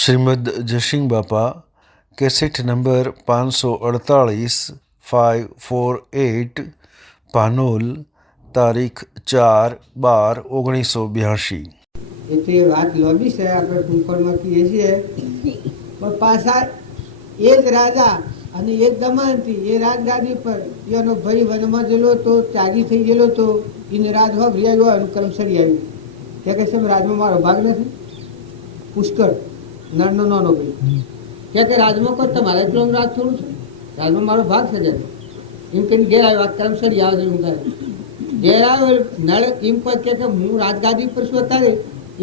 શ્રીમદ જયસિંહ બાપા cassette number 548 548 પાનોલ તારીખ 4/12/1982। એ તો એ વાત લોબી છે, આપણે ટૂંકમાં કહીએ છીએ, પણ પાછા એ જ રાજા અને એ જ દમયંતી એ રાજગાદી પર એનો ભાઈ વનમાં ગયેલો તો ત્યાગી થઈ ગયેલો તો એને રાજ હો આવ્યો અનુક્રમ સરી આવ્યું ત્યાં કે છે રાજમાં મારો ભાગ નથી. પુષ્કળ નરનો નાનો ભાઈ ત્યાં કે રાજમાં કોઈ તમારે એટલો રાજ થોડું છે, રાજમાં મારો ભાગ છે જાય એમ કહીને ઘેર આવ્યો. આ કર્મ સરી આવે હું થાય ઘેર આવ્યો નળ એમ કોઈ કે હું રાજગાદી પર શું અત્યારે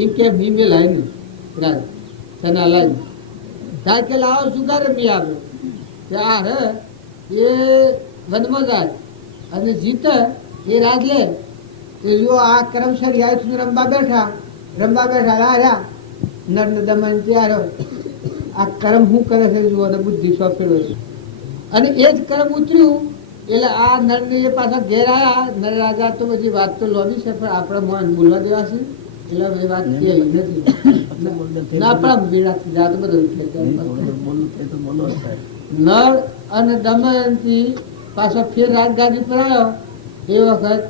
એમ કે મી મેં લાવી નહીં રાજ સના લાવી થાય કે લાવો સુધારે બી આવ્યો ત્યાં હે એ વનમાં જાય અને જીતે એ રાજ લે કે જો આ કર્મચારી આવ્યો છું રમવા બેઠા રહ્યા નર દમન ત્યારે આ કર્મ શું કરે છે જુઓ અને બુદ્ધિ સોંપેલો છે અને એ જ કર્મ ઉતર્યું એટલે આ નર ને એ પાછા ઘેર આવ્યા. નર રાજા તો બધી વાત તો લોબી છે પણ આપણે મન બોલવા દેવા છે એટલે એ વાત નથી ના આપણા જાત બધું નળ અને દમયંતી પાછો ફેર રાજગાદી પર આવ્યો. એ વખત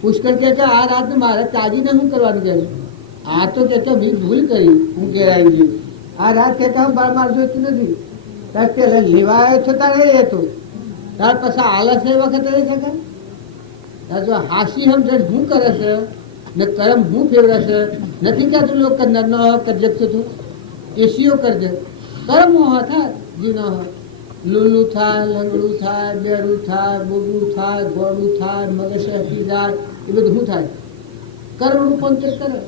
પુષ્કળ કે આ રાત મારે તાજીને શું કરવાનું કે આ તો કે મેં ભૂલ કરી હું ઘેરાઈ ગયું. આ રાત કે માર જોઈતું નથી તાર પેલા લેવા આવ્યો છો તારે એ તો તાર પછી આલસ એ વખત રહી શકે તાર જો હાસી સમજણ શું કરે છે ને કર્મ શું ફેરવે છે નથી કહેતું લોકો નર નો કરજે તું એસીઓ કરજે કર્મ થાય જી ન હોય લૂલું થાય લંગડું થાય બેરું થાય બોગું થાય ગોળું થાય મગજ હટી જાય એ બધું શું થાય કર્મ રૂપાંતર કરે.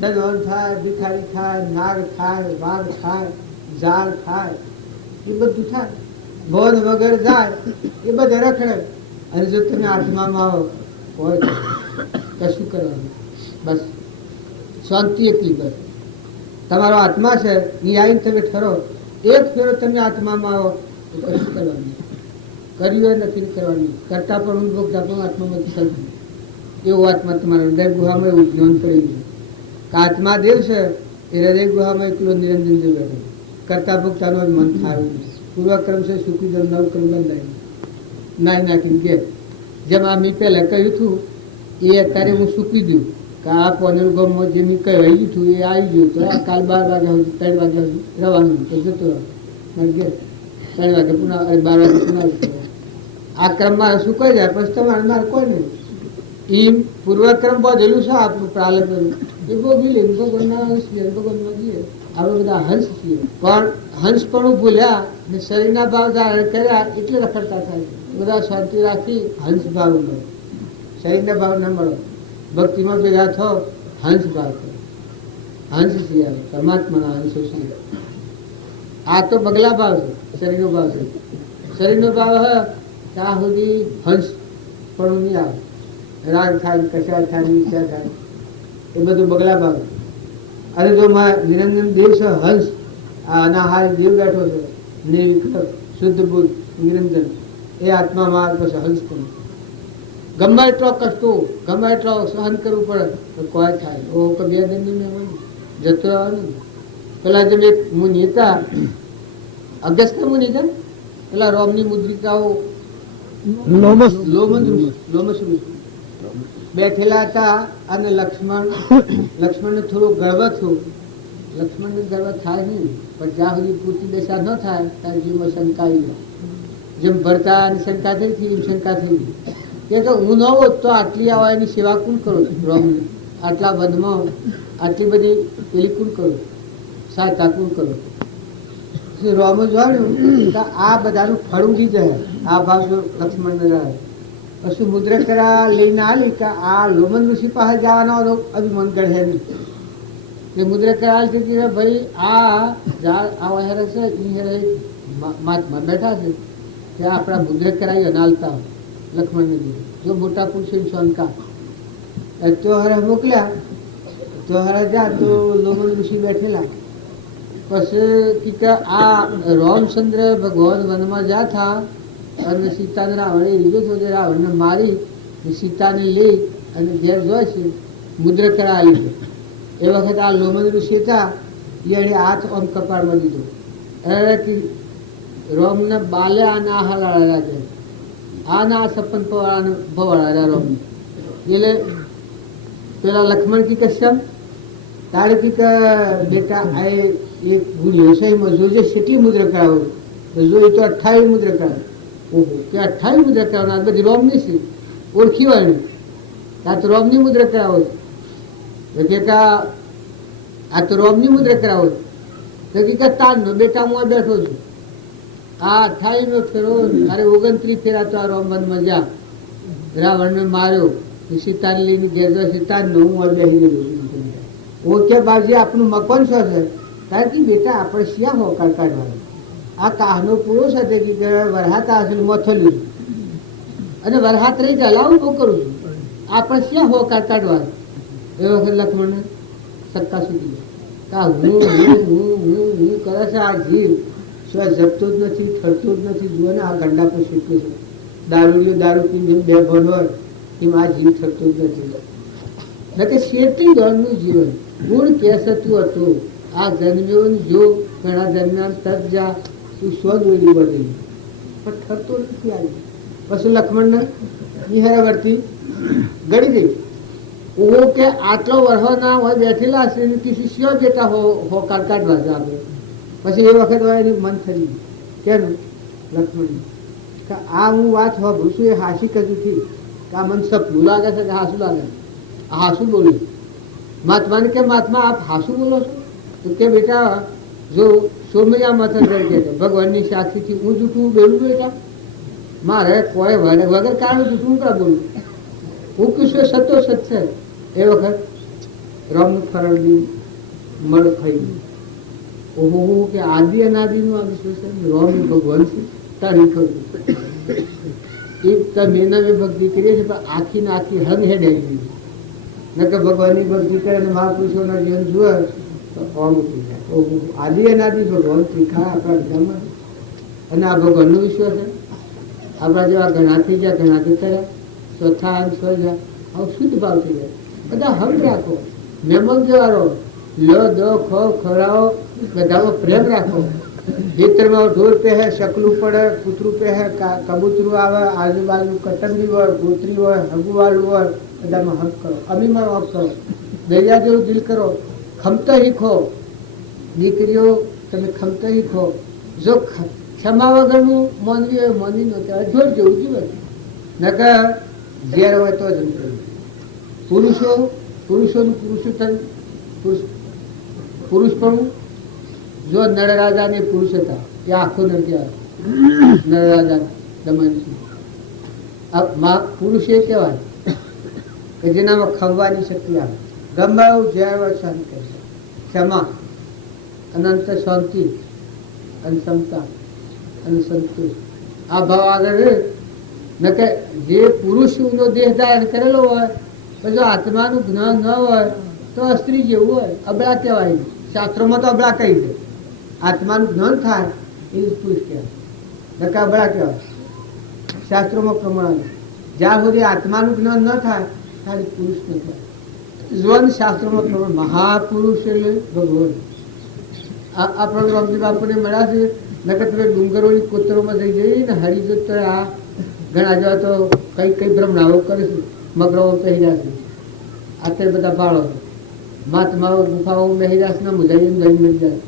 ધનવાન થાય ભિખારી થાય નાગ થાય વાઘ થાય ઝાડ થાય એ બધું થાય. ભોન વગર જાય એ બધે રખડે અને જો તમે આત્મામાં આવો હોય કશું કરવાનું બસ શાંતિ એકલી બસ તમારો આત્મા છે એ આવીને તમે ઠરો એક ફેરો તમે આત્મામાં આવો તો કશું કરવાનું કર્યું હોય નથી કરવાનું કરતા પણ હું ભોગતા પણ આત્મામાંથી થતું એવો આત્મા તમારા હૃદય ગુહામાં એવું જ્ઞાન પડી ગયું કે આત્મા દેવ છે એ હૃદય ગુહામાં એકલો નિરંજન જેવ બેઠો કરતા ભોગતાનું મન થારું પૂર્વક્રમ છે સુખી જલ નવક્રમ બંધાય નાઈ નાખીને કે જેમ આ મેં પહેલાં કહ્યું હતું એ અત્યારે હું સૂકી દઉં કે આ પોનેર ગામમાં જે મેં કહ્યું હતું એ આવી ગયું તો આ કાલ 12 વાગ્યા સુધી 3 વાગ્યા સુધી રવાનું તો જતો રહો ઘેર 3 વાગે પુનઃ 12 વાગે પુનઃ આ ક્રમ મારે સુકાઈ જાય પછી તમારે મારે કોઈ નહીં એમ પૂર્વક્રમ બધેલું છે આપણું પ્રાલંબ એ ભોગવી લે ભગવાનના હંસ લે ભગવાનમાં જઈએ આપણે બધા હંસ છીએ પણ હંસ પણ ભૂલ્યા ને શરીરના ભાવ ધારણ કર્યા એટલે રખડતા થાય. બધા શાંતિ રાખી હંસ ભાવ મળે શરીરના ભાવ ન મળે ભક્તિમાં ભેગા થો હંસ ભાવ કરો હંસ છીએ પરમાત્માના હંસો છીએ. આ તો બગલા ભાવ છે શરીરનો ભાવ છે શરીરનો ભાવ હ ત્યાં સુધી હંસ પણ નહીં આવે રાગ થાય કશા થાય ઈચ્છા થાય એ બધું બગલા ભાવ. અરે જો નિરંજન દેવ છે હંસ આ અનાહારી દેવ બેઠો છે નિર્વિકલ્પ શુદ્ધ બુદ્ધ નિરંજન એ આત્મામાં પછી હંસ પણ ગમે એટલો કષ્ટો ગમે એટલો સહન કરવું પડે તો કોઈ થાય ઓ બે દિન જતો રહેવાનું. પેલા જેમ એક મુનિ હતા અગસ્ત્ય મુનિ છે પેલા રોમની મુદ્રિકાઓ લોમસ બેઠેલા હતા અને લક્ષ્મણને થોડું ગર્વ થયું. લક્ષ્મણને ગર્વ થાય નહીં પણ જ્યાં સુધી પૂરતી દશા ન થાય ત્યાં જીવમાં શંકા આવી જાય. જેમ ભરતાની શંકા થઈ હતી એમ શંકા થઈ ગઈ કે જો હું ન હોત તો આટલી આવાની સેવા કોણ કરો રોમની આટલા વનમાં આટલી બધી પેલી કોણ કરો સહાયતા કોણ કરો. રોમ જોડ્યું તો આ બધાનું ફળ ઉડી જાય આ ભાવ જો લક્ષ્મણને રહે પછી મુદ્રકરા લઈને આવી કે આ લોમન ઋષિ પાસે જવાનો અભિમાન કરે નહીં એ મુદ્રકરા ભાઈ આ ઝાડ આ હેરે છે એ હેરે મહાત્મા બેઠા છે કે આપણા મુદ્રકરા અનાલતા લક્ષ્મણને દીધું જો મોટા પુરુષો શંકા તો હરે મોકલ્યા તો હરે જા તો લોમન ઋષિ બેઠેલા પછી કે આ રામચંદ્ર ભગવાન વનમાં જા થા અને સીતાને રાવણે લીધો છો રાવણને મારી સીતાને લઈ અને ઘેર જોઈ છે મુદ્રકરા લીધો એ વખત આ લોમન ઋષિ હતા એને હાથ આમ કપાળમાં દીધો એટલે રોમને બાલે આના હલાળા છે આના સપન ભવાળા રોમ એટલે પેલા લક્ષ્મણ કી કશ્યમ તારે કી બેટા આ એક વ્યવસાયમાં જોજે કેટલી મુદ્રા કરાવો તો જોઈ તો 28 મુદ્રા કરાવે. ઓહો કે 28 મુદ્રા કરાવના બધી રોમની છે ઓળખી વાળી આ તો રોમની મુદ્રા કરાવો કે આ તો રોમની મુદ્રા કરાવો તો કે તારનો બેટા હું બેઠો છું આ 28 નો ફેરો અરે 29 ફેરા તો આ રોમ વનમાં જા રાવણને માર્યો સીતાને લઈને ઘેર સીતાને હું બેસી ગયો હું કે બાજી આપણું મકાન શું છે કારણ કે બેટા આપણે શિયા હોકાર કાઢવાનું આ કાહનો પુરુષ હતો કે વરહાત આસન મથેલું અને વરહાત રહી જાય લાવું હું કરું છું આપણે શિયા હોકાર કાઢવાનું એ વખત લક્ષ્મણ સક્કા સુધી કા હું કરે છે આ જીવ સ્વ જપતો જ નથી ઠરતો જ નથી જુઓ ને આ ગંડા પર શીખવું છે દારૂ પીને બે ભણ હોય એમ આ જીવ ઠરતો જ નથી કે શેતી દળનું જીવન ગુણ કેસતું હતું આ જન્મ્યો જો ઘણા દરમિયાન તક જા તું સ્વ દોરી બદલી પણ ઠરતો નથી આવી પછી લક્ષ્મણને નિહરાવર્તી ગળી ગઈ ઓ કે આટલો વર્ષો ના હોય બેઠેલા હશે ને કિસી શિયો બેટા હોકાર કાઢવા છે આપણે પછી એ વખત હોય એનું મન થઈ કેનું લક્ષ્મણ કે આ હું વાત હોભું છું એ હાસી કજું થી કે આ મન સપનું લાગે છે કે હાસું લાગે હાસું બોલ્યું મહાત્માને કે મહાત્મા આપ હાસું બોલો છો તો કે બેટા જો સોમૈયા માથા તરીકે ભગવાનની સાક્ષીથી હું જૂઠું બોલું બેટા મારે કોઈ વગર કારણ જૂઠું કા બોલું હું કશું સતો સત છે એ વખત રમ ફરડી મળ ખાઈ ઓહો કે આદિ અનાદિનું આ વિશ્વ છે રોમ ભગવાન છે તારી ખરું એક તમે નવી ભક્તિ કરીએ છીએ પણ આખી ને આખી હદ હેડાઈ ગઈ નકર ભગવાનની ભક્તિ કરે ને મહાપુરુષોના જીવન જુએ તો ઓમ થઈ જાય ઓહો આદિ અનાદિ ભગવાન શીખા આપણા ધર્મ અને આ ભગવાનનો વિશ્વ છે આપણા જેવા ઘણા થઈ ગયા ઘણાથી કર્યા ચોથા અંશ સ્વજા આવું શુદ્ધ ભાવ થઈ જાય બધા હમ રાખો મેમન જેવારો લો દો ખો ખવડાવો બધામાં પ્રેમ રાખો ખેતરમાં ઢોર પહેરે શકલું પડે કૂતરું પહેરે કબૂતરું આવે આજુબાજુ કટંબી હોય ગોતરી હોય હગુવાળું હોય બધામાં હક કરો અમીમાં હક કરો દરિયા જેવું દિલ કરો ખમતા શીખો દીકરીઓ તમે ખમતા શીખો જો ક્ષમા વગરનું માનવી હોય માની નો કહેવાય જોર જેવું જીવન નકર ઝેર હોય તો જ પુરુષોનું પુરુષોત્તમ પુરુષ પણ જો નળરાજા ને પુરુષ હતા એ આખો નરક્યા નળરાજા દમન પુરુષ એ કહેવાય કે જેનામાં ખવવાની શક્તિ આવે ગમે એવું જય સહન કરશે ક્ષમા અનંત શાંતિ અને ક્ષમતા અને સંતોષ આ ભાવ આગળ ન કે જે પુરુષનો દેહ ધારણ કરેલો હોય જો આત્માનું જ્ઞાન ન હોય તો સ્ત્રી જેવું હોય અબળા કહેવાય શાસ્ત્રોમાં તો અબળા કહી છે આત્માનું જ્ઞાન થાય એ પુરુષ કહેવાય નકા અબળા કહેવાય શાસ્ત્રોમાં પ્રમાણ જ્યાં સુધી આત્માનું જ્ઞાન ન થાય ત્યારે પુરુષ ન થાય જીવન શાસ્ત્રોમાં પ્રમાણ મહાપુરુષ એટલે ભગવાન આપણે રામજી બાપુને મળ્યા છે નકર તમે ડુંગરોની કોતરોમાં જઈ જઈ ને હરિજો તો આ ઘણા જેવા તો કઈ ભ્રમણાઓ કરીશું મગરાઓ પહેર્યા છે અત્યારે બધા બાળો મહાત્માઓ ગુફાઓ પહેર્યા છે ને મુજાઈ મળી જાય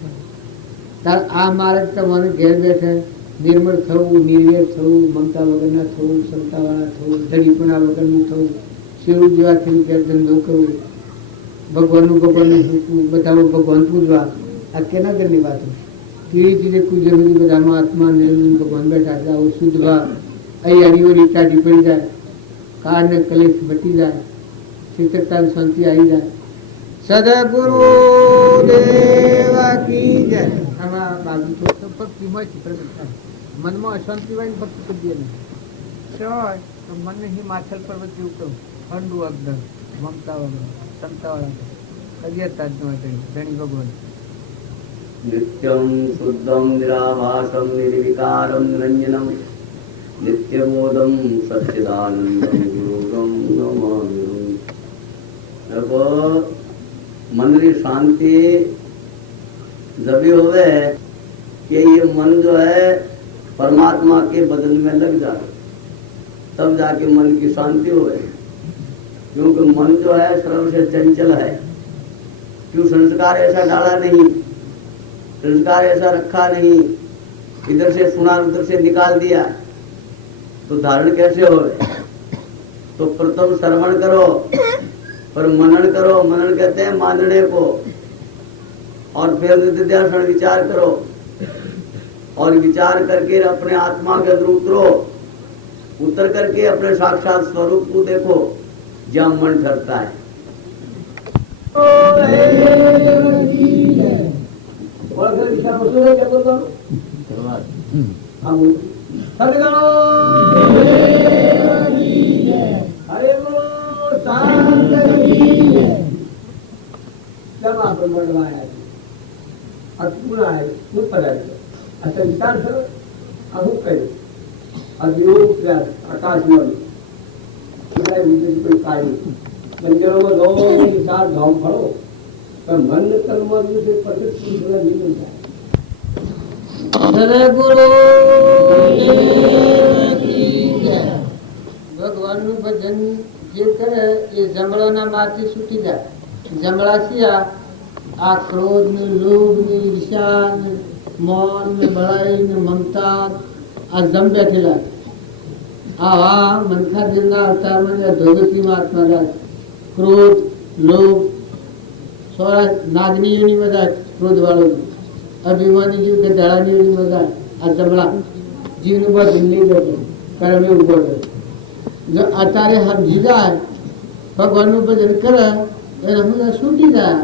તાર આ મારે તમારે ઘેર બેઠે નિર્મળ થવું નિર્વેર થવું મમતા વગરના થવું ક્ષમતાવાળા થવું ધડીપણા વગરનું થવું શિવ જેવા થયું ઘેર ધંધો કરવું ભગવાનનું શીખવું બધા ભગવાન પૂજવા આ કેના ઘરની વાતો ધીરે ધીરે કુજરવી બધામાં આત્મા નિર્મળ ભગવાન બેઠા છે આવું શુદ્ધ ભાવ અહીં હરિઓની કાઢી પડી જાય કાર ને કલેશ મટી જાય શીતળતા શાંતિ આવી જાય સદગુરુ દેવ કી જય આમાં બાજુ તો ભક્તિમાં ચિત્ર મનમાં અશાંતિ હોય ને ભક્તિ કરીએ ને હોય તો મનને હિમાચલ પર્વત જેવું કહું ઠંડુ એકદમ મમતા વગર ક્ષમતાવાળા અજ્ઞતા જ ન ધણી ભગવાન નિત્યમ શુદ્ધમ નિરાભાસમ નિર્વિકારમ નિરંજનમ નિત્યબોધમ સચ્ચિદાનંદમ ગુરુગમ નમામિ. મનની શાંતિ जब भी होवे कि ये मन जो है परमात्मा के बदन में लग जाए, तब जाके मन की शांति होवे। क्योंकि मन जो है सर्व से चंचल है। क्यों? संस्कार ऐसा डाला नहीं, संस्कार ऐसा रखा नहीं, इधर से सुना उधर से निकाल दिया, तो धारण कैसे होवे? तो प्रथम श्रवण करो, पर मनन करो। मनन कहते हैं मानने को। और फिर निधिध्यासन विचार करो, और विचार करके अपने आत्मा के अंदर उतरो। उतर करके अपने साक्षात स्वरूप को देखो, जहाँ मन ठहरता है। जब आप मंडवाया अपूर्ण है खूब पदार्थ अच्छा विचार करो अमुक करो अभियोग आकाश में कोई कार्य मंदिरों में लोगों के साथ धाम पढ़ो पर मन कर्म से प्रकट पूरा नहीं मिलता। भगवान નું ભજન જે કરે એ જમણાના માથી છૂટી જાય. જમણા સિયા આ ક્રોધ ને લોભ ને ઈર્ષા ને મૌન ને બળાઈ ને મમતા આ જમ બેઠેલા આવા મનખા દેવના અવતારમાં ધોગતી મહાત્મા રાજ ક્રોધ લોભ સોળા નાગની યોની બધા ક્રોધ વાળો અભિમાની જીવ કે દળાની યોની બધા આ જમણા જીવનું બળ દિલ્હી જતો કર્મે ઉભો રહ્યો. જો અત્યારે સમજી જાય ભગવાનનું ભજન કરે એને હું છૂટી જાય,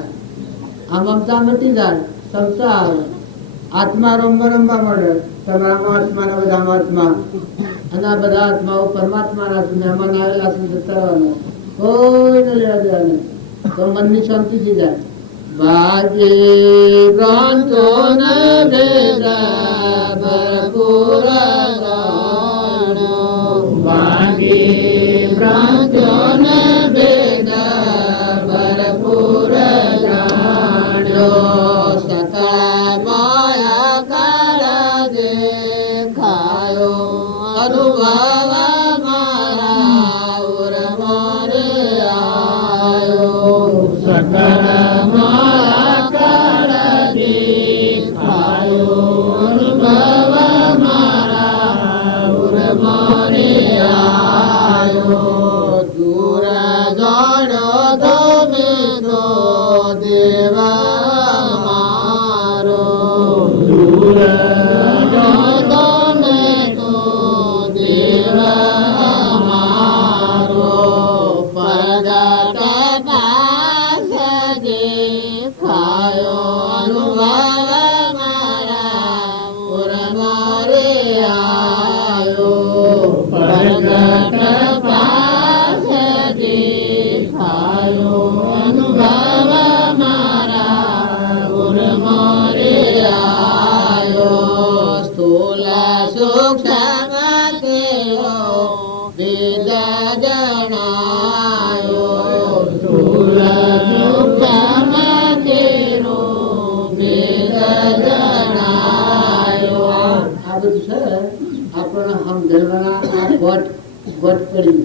આ મમતા મટી જાય, ક્ષમતા આવે, આત્મા રમવા રમવા મળે. તમારામાં આત્માના બધામાં આત્મા અને આ બધા આત્માઓ પરમાત્માના છે, મહેમાન આવેલા છે જતા કોઈને લેવા દેવા નહીં. તો મનની શાંતિ થઈ જાય. ભાગે ભ્રાંતો ન ભેદા ભરપૂર જાણો, ભાગે ભ્રાંતો ન ભેદા ભરપૂર જાણો. સકળ માયા કાળ દેખાયો અનુભવ મારા ઉર મોરે આયો. સકળ માયા કાળ દેખાયો અનુભવ મારા ઉર મોરે આયો. દૂર જાણો તમે તો દેવા મારો, દૂર જાણો તમે તો દેવા મારો. પરગટ પાસ દેખાયો અનુભવ મારા પુર મોરે આયો. પરગટ પાસ દેખાયો અનુભવ મારા પુર મોરે આયો. સ્થૂલ સૂક્ષ્મ તેરો વેદ જણાયો, સ્થૂલ સૂક્ષ્મ તેરો વેદ જણાયો. આ બધું છે આપણને સમજણવાના આ ગોટ પડી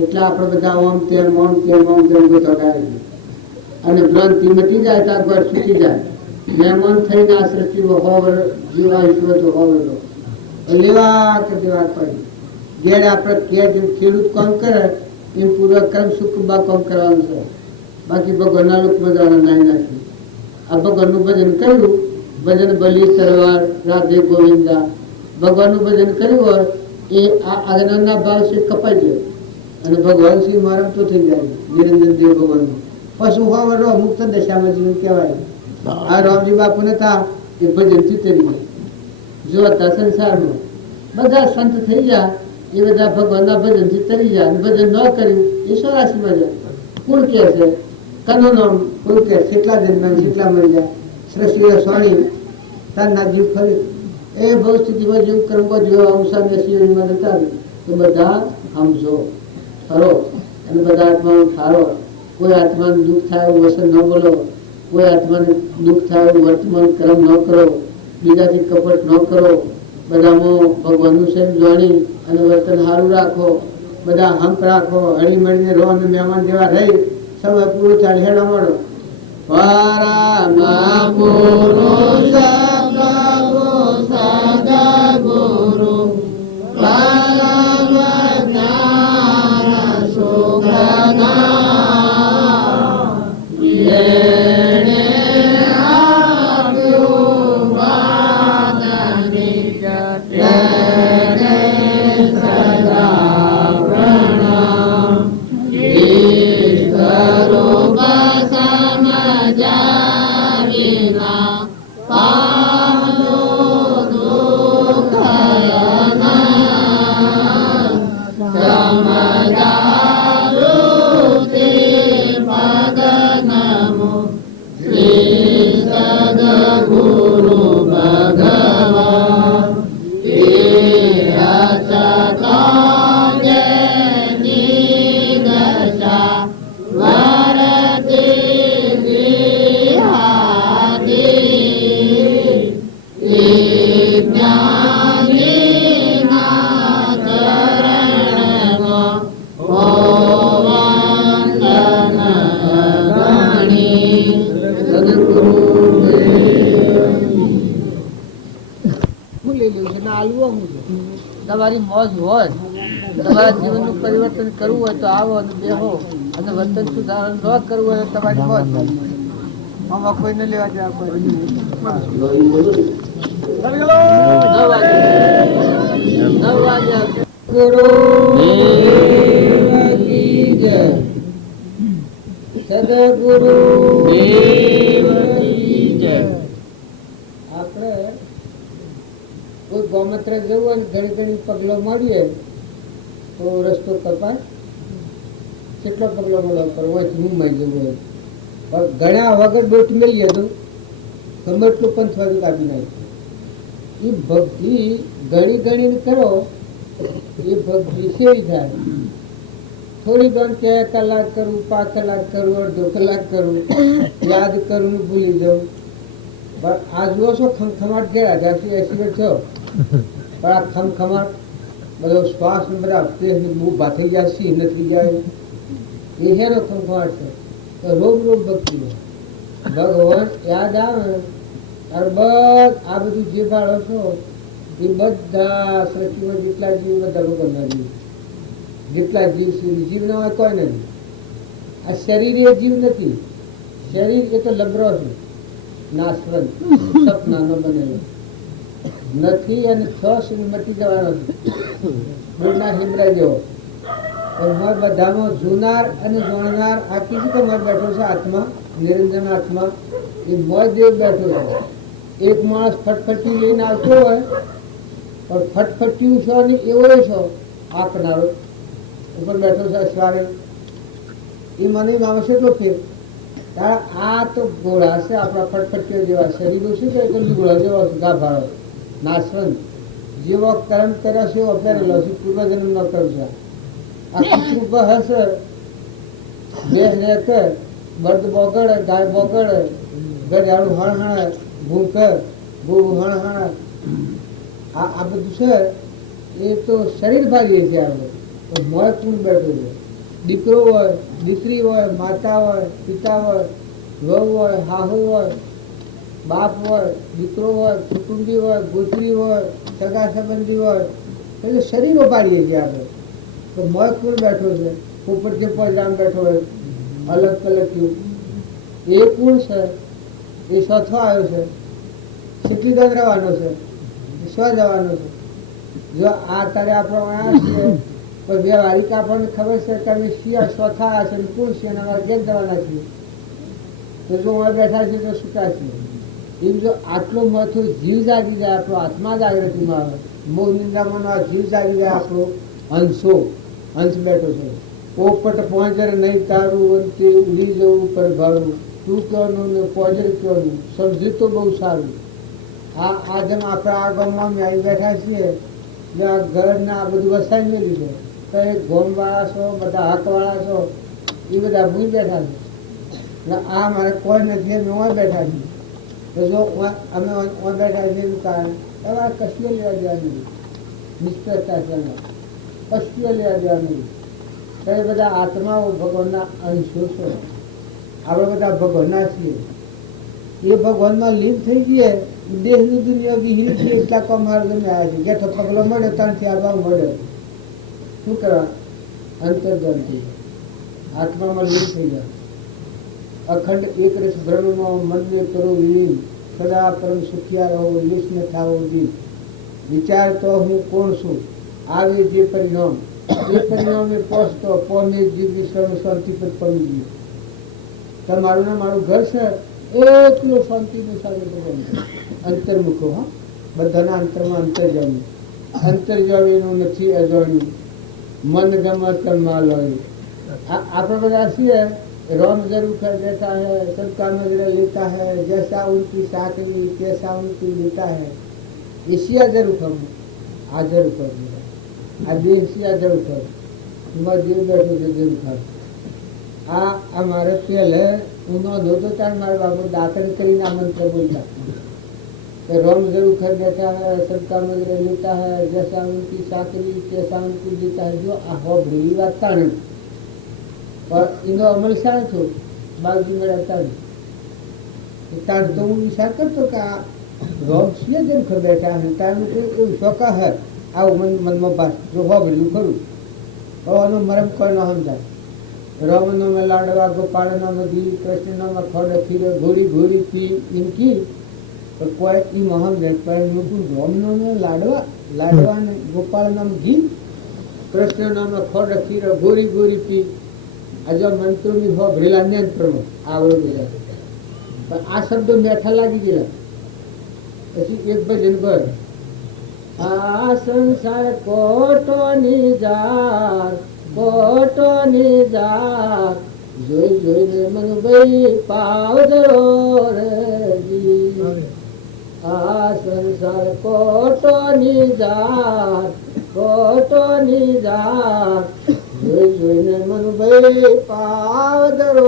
એટલે આપણે બધા ઓમ તેમ ગોઠવડાવી અને ભ્રાંતિ મટી જાય તો આ ગોટ છૂટી જાય. મહેમાન થઈને આ સૃષ્ટિમાં હોવર જીવા ઈશ્વર તો હોવરો લેવા કે દેવા પડી. જ્યારે આપણે કે જેમ ખેડૂત કામ કરે એમ પૂર્વક્રમ સુખબા કામ કરવાનું છે. બાકી ભગવાનના લોકમાં જવાના નાઈ નાખી. આ ભગવાનનું ભજન કર્યું, ભજન બલી તરવાર રાધે ગોવિંદા ભગવાનનું ભજન કર્યું હોય એ આ આજ્ઞાના ભાવ છે કપાઈ જાય અને ભગવાન શ્રી મહારાજ તો થઈ જાય. નિરંજન દેવ ભગવાનનું પશુ હોવર મુક્ત દશામાં જીવન કહેવાય. આ રામજી બાપુ હતા એ ભજનથી તરી ગયા. જો હતા સંસારમાં બધા સંત થઈ ગયા એ બધા ભગવાનના ભજનથી તરી જાય. ભજન ન કર્યું એ સોરાશીમાં જાય. કુળ કે છે કનો નામ કુળ કે કેટલા જન્મ કેટલા મરી જાય. સૃષ્ટિ સ્વાણી તારના જીવ ફરી એ ભવ સ્થિતિમાં જીવ કર્મો જોવા અવસાન શિવમાં જતા તો બધા સમજો ઠરો અને બધા આત્માનું ઠારો. કોઈ આત્માનું દુઃખ થાય એવું વસન ન બોલો, કોઈ આત્માને દુઃખ થાય વર્તમાન કર્મ ન કરો, બીજાથી કપટ ન કરો, બધામાં ભગવાનનું સેમ જાણી અને વર્તન સારું રાખો, બધા હંપ રાખો, હળી મળીને રહો અને મહેમાન જેવા રહી સમય પૂરો ચાલે હેડો મળો. પરમ પુરુષ પ્રભુ સદગુરુ પરમ જ્ઞાન સુખદાન જેણે આપ્યું વાદને તેને સદા પ્રણામ. ઈશ્વરૂપ સમજ્યા વિના પામો દુઃખ સમજાવૃત્તિ પદનમો શ્રી સદગુરુ ભગવાન એ રચતા જેની દશા વરતે વિહારી એ જ્ઞાનીના ચરણમાં વંદન ગણી. હું લઈ લઉં છું ને આલવું હું છું. તમારી મોજ હોય, તમારા જીવનનું પરિવર્તન કરવું હોય તો આવો અને બેહો, અને વર્તન સુધારણ ન કરવું હોય તો તમારી મોજ. આમાં કોઈને લેવા જવા કોઈ 9 વાગે ગુરુ દેવ કી જય, સદગુરુ દેવ કી જય. આપણે કોઈ ગૌમૂત્ર જવું હોય ને ઘણી ઘણી પગલો મળીએ તો રસ્તો કપાય. કેટલો પગલો મળો કરવો હોય મુંબઈ જવું હોય પણ ઘણા વગર બોટ મેળીએ તો ગમે એટલું પંથ વાગે કાપી નાખે. એ ભક્તિ ઘણી ઘણી કરો એ ભક્તિ સેવી થાય. થોડી ઘણ કે કલાક કરું, 5 કલાક કરું, અડધો કલાક કરું, યાદ કરું ભૂલી જાઉં. પણ આ જુઓ છો ખમખમાટ ગયા ત્યાંથી એક્સિડન્ટ થયો પણ આ ખમખમાટ બધો શ્વાસ ને બધા બહુ ભાથી ગયા, સિંહ નથી જાય એ હેનો ખમખમાટ છે. તો રોગ ભક્તિ ભગવાન યાદ આવે ત્યારે બસ આ બધું જે ભાડો છો એ બધા સૃષ્ટિમાં જેટલા જીવ બધા ભગવાનના જીવ, જેટલા જીવ છે જીવ ના હોય કોઈ નથી. આ શરીર એ જીવ નથી, શરીર એ તો લબરો છે, નાશવંત સપનાનો બનેલો નથી અને મટી જવાનો છે. રોડના હિમરાઈ જેવો બધામાં જોનાર અને જોણનાર આ કીધું કે મોજ બેઠો છે આત્મા, નિરંજન આત્મા એ મોજ જેવો બેઠો છે. એક માણસ ફટફટી લઈને આવતો હોય પણ ફટફટ્યું છો ને એવો છો આપનારો ઉપર બેઠો છે અસવારે એ મને મામા કેટલો ફેર. આ તો ઘોડા છે આપણા ફટફટીઓ જેવા, શરીરો શું કે ઘોડા જેવા ગાભાળો નાશવંત જેવો કર્મ કર્યો છે એવો પહેરેલો છે, પૂર્વજન્મ ન કર્યો છે. આ કુતરું હશે બે બળદ બોગડે, ગાય બોગડે, ગજાડું હણહણે, ભૂંકે ભૂ હણહણે, આ બધું છે એ તો શરીર ભાગીએ છે. આપણે તો મોય પૂર્ણ બેઠું છે. દીકરો હોય, દીકરી હોય, માતા હોય, પિતા હોય, વહુ હોય, હાહુ હોય, બાપ હોય, દીકરો હોય, કુટુંબી હોય, ગોત્રી હોય, સગા સંબંધી હોય, એટલે શરીરો પાડીએ છીએ આપણે. તો મોય પૂર્ણ બેઠો છે. પોપટ કે પજામ બેઠો હોય અલગ કલક એ પૂર્ણ છે. એ સ્વથો આવ્યો છે, શીખલીગંજ રહેવાનો છે, સ્વ જવાનો છે. જો આ તારે આપણો આ છીએ પણ વ્યવહારિક આપણને ખબર છે કે અમે શિયા સ્વથા છે, પૂર્ણ છીએ અને અમારે ઘેર જવાના છીએ. તો જો અમે બેઠા છીએ તો છૂટા છીએ. એમ જો આટલો મથો જીવ જાગી જાય, આપણો આત્મા જાગૃતિમાં આવે, મોહ નિંદામાં આ જીવ જાગી જાય, આપણો અંશ બેઠો છે. પોપટ પહોંચર નહીં તારું અંતે ઉડી જવું પર ભાડું, તું કયોનું ને પહોંચર કયોનું સમજ્યું તો બહુ સારું. આ જેમ આપણે આ ગામમાં અહીં બેઠા છીએ આ ઘરના આ બધું વસાઈ મેળ્યું છે તો એ ગોમવાળા છો, બધા હકવાળા છો, એ બધા ભૂઈ બેઠા છે. ને આ મારે કોઈ નથી અમે ઓય બેઠા છીએ તો જો અમે ઓય બેઠા છીએ એનું કારણ હવે આ કશું લેવા દેવા નહીં નિષ્ઠતા છે કશું લેવા દેવા નહીં ત્યારે બધા આત્માઓ ભગવાનના અંશો છે આપણે બધા ભગવાનના છીએ એ ભગવાનમાં લીન થઈ જઈએ દેહની દુનિયા વિહીન છે એટલા કામ માર્ગ અમે આવ્યા છે જેઠો પગલો મળ્યો ત્રણથી આવવા મળ્યો શું કરવા અંતર્જનથી આત્મામાં લીન થઈ જાય અખંડ એક રસ બ્રહ્મમાં મનને કરો વિલીન સદા પરમ સુખિયા રહો લીસ ન થાવો દીન વિચાર તો હું કોણ છું આવે જે પરિણામ એ પરિણામે પહોંચતો પોમે જીવ વિશ્વનું શાંતિ પર પડી ગયું તમારું ને મારું ઘર છે એકલો શાંતિનું સાગર ભગવાન અંતર્મુખો હા બધાના અંતરમાં અંતર્જામી અંતર્જામીનું નથી અજાણ્યું મન ગમત કર્મા લોય આપણે બધા છીએ रोम जरूर कर देता है सबका मजरा लेता है जैसा उनकी साकरी कैसा उनकी लेता है एशिया जरूर कम आ जरूर कर दिया आ एशिया जरूर कर मस्जिद बैठो तो जरूर कर आ हमारे तेल है उन्होंने दो टाइम हमारे बाबू दातन करी ना मंत्र बोलता तो रोम जरूर कर देता है सबका मजरा लेता है जैसा उनकी साकरी कैसा उनकी लेता है जो हो भूली बात नहीं और इनो अमल शाह थो बाजू में रहता नहीं तार तो वो विचार कर तो का रोग से दिन कर बैठा है तार में कोई शौका है आओ मन मन में बात जो हो गई करूँ और अनु मरम करना हम जाए रामनो में लाडवा गोपालनो में दी कृष्णनो में खड़ खीर घोड़ी घोड़ी पी इनकी तो कोई ई महम देख पर नुकुन रामनो में लाडवा ने गोपालनो में घी कृष्णनो में खड़ खीर घोड़ी घोड़ी पी आज मंत्रों में हो भरेला नियंत्रण आवड़ो गया पर आ शब्द मेठा लागी गया પછી એક ભજન પર આ સંસાર કોટોની જાત જોઈ જોઈને મન ભાઈ પાવદરો રે આ સંસાર કોટોની જાત જોઈ જોઈને મન ભાઈ પાવદરો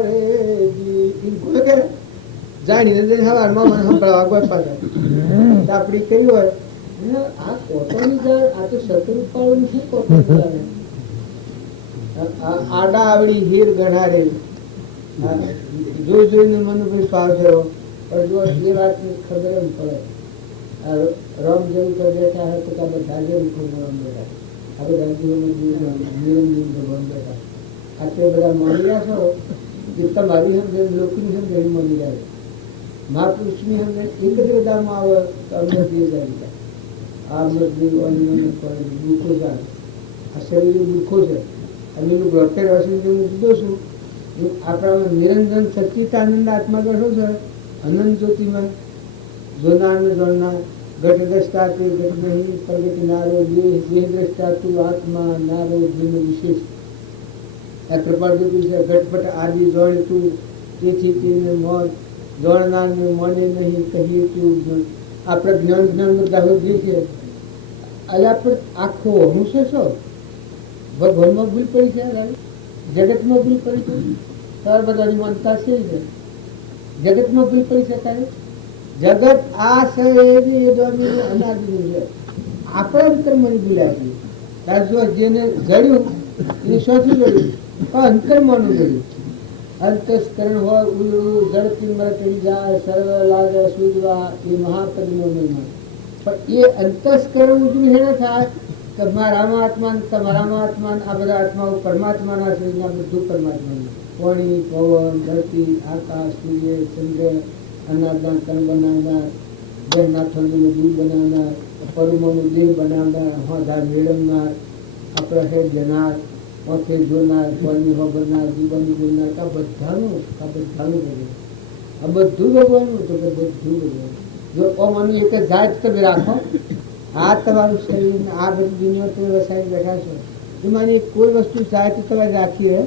રે જાણીને સવારમાં મને સંભળાવા ગોપા આપડી કઈ હોય આ કોટોની જાત આ તો શત્રુ પાડું શું કોટોની આડા આવડી હીર ગણારે જોઈ જોઈને મન ભાઈ પાવદરો और जो ये बात में खबर हम पड़े राम जरूर कर देता है तो कब धागे उनको राम बेटा अब राज्यों में निरंजन भगवान बेटा आते बड़ा मानिया सो जितना मारी हम जब लोकी हम जरूर मानी जाए महापुरुष में हमने एक दाम आवे तो हमने दिए जाएगा आमद देव अन्य पर दुखो जाए शरीर दुखो से अभी लोग डॉक्टर अश्विन जो दीदो છું આપણા નિરંજન સચ્ચિદાનંદ આત્મા બેઠો છે अनंत ज्योति में जोनार में जोड़ना घट दृष्टा ते घट नहीं प्रगति नारो देह दृष्टा तू आत्मा नारो जीव विशेष कृपा ज्योति से घटपट आदि जोड़े तू તેથી તેને મોત જોડનાર ને મોને નહીં કહીએ તું આપણે જ્ઞાન બધા હોઈએ છે અલા પર આખો હું છે છો ભગવાનમાં ભૂલ પડી છે જગતમાં ભૂલ પડી છે તાર બધાની માનતા છે जगत में भूल पड़ी सकता है जगत आ अनादि आपड़ा अंतर मन भूलाय तार जो जेने जड़्યું એ શોથી જડ્યું પણ અંતર માનું જડ્યું અંતસ્કરણ હોય ઉડવું જડતી મરતી જાય સર્વ લાગે સુધવા એ મહાપદનો મહિમા પણ એ અંતસ્કરણ ઉજવું હેને થાય કે મારામાં આત્મા તમારામાં આત્મા આ બધા આત્માઓ પરમાત્માના શરીરના બધું પરમાત્માનું पानी पवन धरती आकाश सूर्य चंद्र अनादान कण बनाना जगन्नाथ दूध बनाना परमाणु देह बनाना होदा मेळवना अपना है जनार ओथे जोनार पानी हो बनार जीवन बोलनार का बधानु करे अब બધું ભગવાનનું તો બધું ભગવાન જો ઓમનું એક જાત તમે રાખો આ તમારું શરીર આ બધી દુનિયા તમે વસાઈ બેઠા છો એમાંની કોઈ વસ્તુ જાત તમે રાખી હે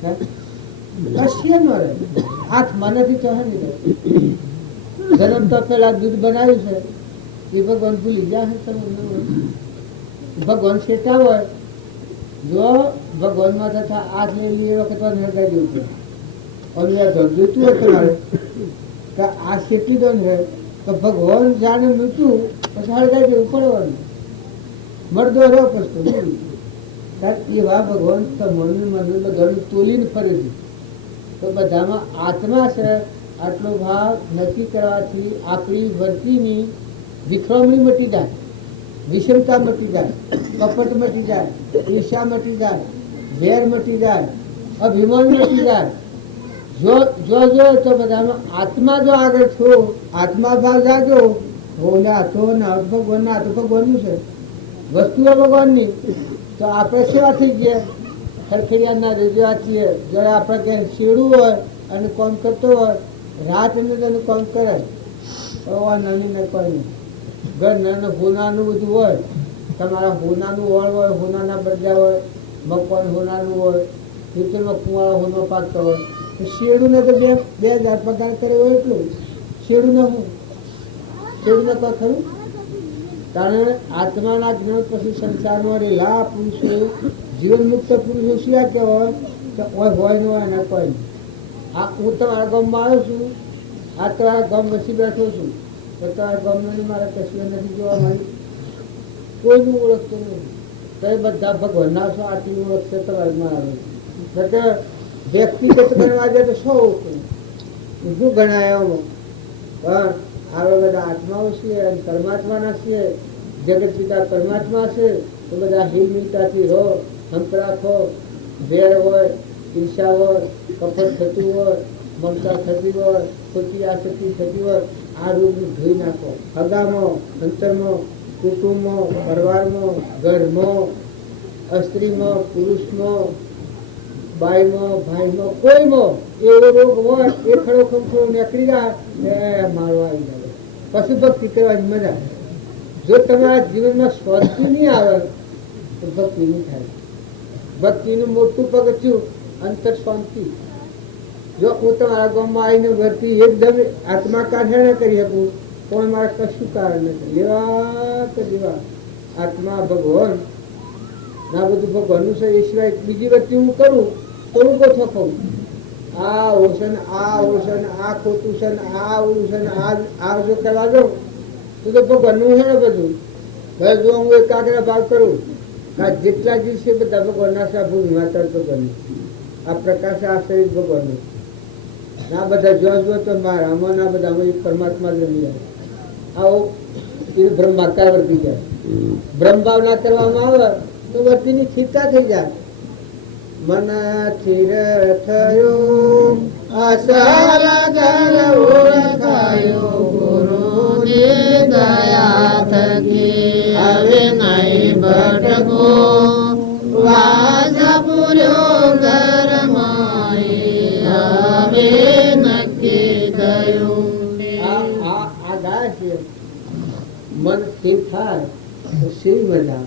કશ્ય ન રહે હાથ મનથી ચાહે નહીં જન્મ તો પેલા દૂધ બનાવ્યું છે એ ભગવાન ભૂલી ગયા હે તમે ભગવાન શેટા હોય જો ભગવાનમાં તથા હાથ લઈ લઈએ વખત હળગાઈ દેવું અને આ ધંધુતું હોય તમારે કે આ કેટલી દોન છે તો ભગવાન જાણે મૃત્યુ પછી હળગાઈ દેવું પડવાનું મરદો રહ્યો પછી એવા ભગવાન મનનું બધાનું તોલીને ફરે છે. તો બધામાં આત્મા છે આટલો ભાવ નક્કી કરવાથી આપણી વર્તીની વિખરમણી મટી જાય, વિષમતા મટી જાય, કપટ મટી જાય, ઈર્ષા મટી જાય, વેર મટી જાય, અભિમાન મટી જાય. જો તો બધામાં આત્મા જો આગળ થયો, આત્મા ભાવ જાગ્યો, હોના તો ભગવાનના હાથ ભગવાનનું છે, વસ્તુઓ ભગવાનની, તો આપણે સેવા થઈ ગયા. ખરખડિયાના રજૂઆત છીએ. જ્યારે આપણે ક્યાંય શેડું હોય અને કામ કરતો હોય, રાત અને તેનું કામ કરે તો નાની ને કોઈ નહીં. ઘર નાના હોનાનું બધું હોય, તમારા હોનાનું વળ હોય, હોનાના બરજા હોય, મગફળી હોનાનું હોય, ખેતરમાં કુંવાળો હોનો પાકતો હોય, શેડું ને તો 2000 પગાર કર્યો હોય એટલું. શેડું ને હું શેડું ને કોઈ ખરું? કારણ આત્માના જ્ઞાન પછી સંસારમાં રહેલા પુરુષો, જીવન મુક્ત પુરુષો શું કહેવાય કે હોય ન હોય એના કોઈ નહીં. આ હું તમારા ગામમાં આવ્યો છું, આ તમારા ગામ વસી બેઠો છું, તો તમારા ગામનું મારે કશું નથી જોવા મળી, કોઈનું ઓળખતો નહીં. તો એ બધા ભગવાનના છો, આટલી ઓળખશે તમારે મારા વ્યક્તિગત ગણવા જાય તો સૌ શું ગણાય પણ આવા બધા આત્માઓ છે અને પરમાત્માના છે. જગત પિતા પરમાત્મા છે તો બધા હિલમિલતાથી રહો, હંપ રાખો. વેર હોય, ઈર્ષા હોય, કપટ થતું હોય, મમતા થતી હોય, ખોટી આસક્તિ થતી હોય, આ રૂપને ધોઈ નાખો. હગામાં, અંતરમાં, કુટુંબમાં, પરિવારમાં, ઘરમાં, સ્ત્રીમાં, પુરુષમાં, બાઈમાં, ભાઈમાં, કોઈમાં એવો રોગ હોય એ ખડો ખમખડો નીકળી જાય મારો આવી જાય. પશુ ભક્તિ કરવાની મજા. જો તમારા જીવનમાં સ્વસ્તિ નહીં આવે તો ભક્તિ નહીં થાય. ભક્તિનું મોટું પગથિયું અંતર શાંતિ. જો હું તમારા ગામમાં આવીને વર્તી એકદમ આત્મા કાઢે ન કરી શકું તો મારે કશું કારણ નથી. લેવા તો લેવા આત્મા ભગવાન ના બધું ભગવાનનું છે. એ સિવાય બીજી વસ્તુ હું કરું તો હું ગોથો ખાઉં. આ ઓશન, આ ઓશન, આ ખોટું છે, આ ઓલું છે, આ જો કરવા જાઉં તો ભગવાનનું છે ને બધું. હવે જો હું એકાગ્ર ભાવ કરું આ જેટલા જીવ છે બધા ભગવાનના છે. ભૂમિ માતા ભગવાનનું, આ પ્રકાશ, આ શરીર ભગવાનનું. ના બધા જો તો મારામાં ના બધા પરમાત્મા જ રમી જાય. આવો એ બ્રહ્માકાર વર્તી જાય. બ્રહ્મ ભાવના કરવામાં આવે તો વર્તીની સ્થિરતા થઈ જાય. મન સ્થિર થયો અસર જલ ઓળખાયો ગુરુની દયા થકી હવે નહીં ભટકો વાસ પૂર્યો ઘરમાં હવે નક્કી થયું. આ ગાય છે મન સ્થિર થાય તો શિવ મજા.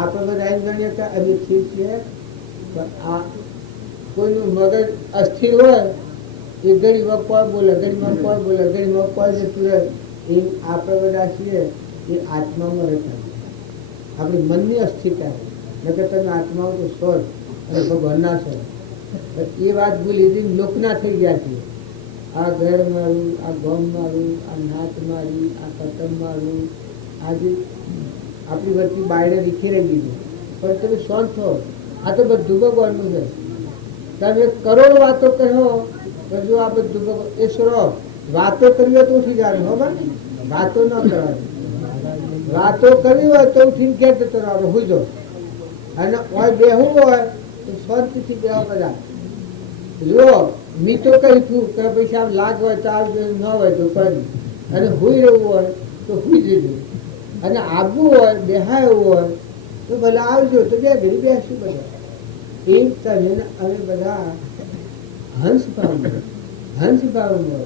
આપણે બધા એમ ગણીએ કે અમે સ્થિર છીએ, પણ આ કોઈનું મગજ અસ્થિર હોય એ ઘડીમાં કોઈ બોલે, ઘડીમાં કોઈ બોલે, ઘડીમાં કોઈ જતું રહે. એ આપણે બધા છીએ એ આત્મામાં રહેતા. આપણી મનની અસ્થિરતા નકર તમે આત્માઓ તો સ્વર્ગ અને ભગવાનના છો. એ વાત ભૂલી હતી લોકના થઈ ગયા છે. આ ઘર મારું, આ ગામ મારું, આ નાત મારી, આ કતમ મારું, આજે આપણી વચ્ચે બાયડે વિખેરાઈ દીધું. પણ તમે શાંત થો. આ તો બધું ભગવાનનું છે. તમે કરોડ વાતો કહો તો જો આ બધું ભગવાન એ સરો વાતો કરવી હોય તો ઉઠી જવાનું. ખબર વાતો ન કરવાની. વાતો કરવી હોય તો ઉઠીને ઘેર જતો રહેવાનો, હુજો. અને ઓય બેહવું હોય તો શાંતિથી બેહવા બધા. જો મી તો કહી છું કે પૈસા લાગ હોય તો આવજો, ન હોય તો કરી. અને હુઈ રહેવું હોય તો હુઈ જજો. અને આવવું હોય બેહાયું હોય તો ભલે આવજો, તો બે ઘડી બેસશું બધા. એમ તમે અમે બધા હંસ ભાવમાં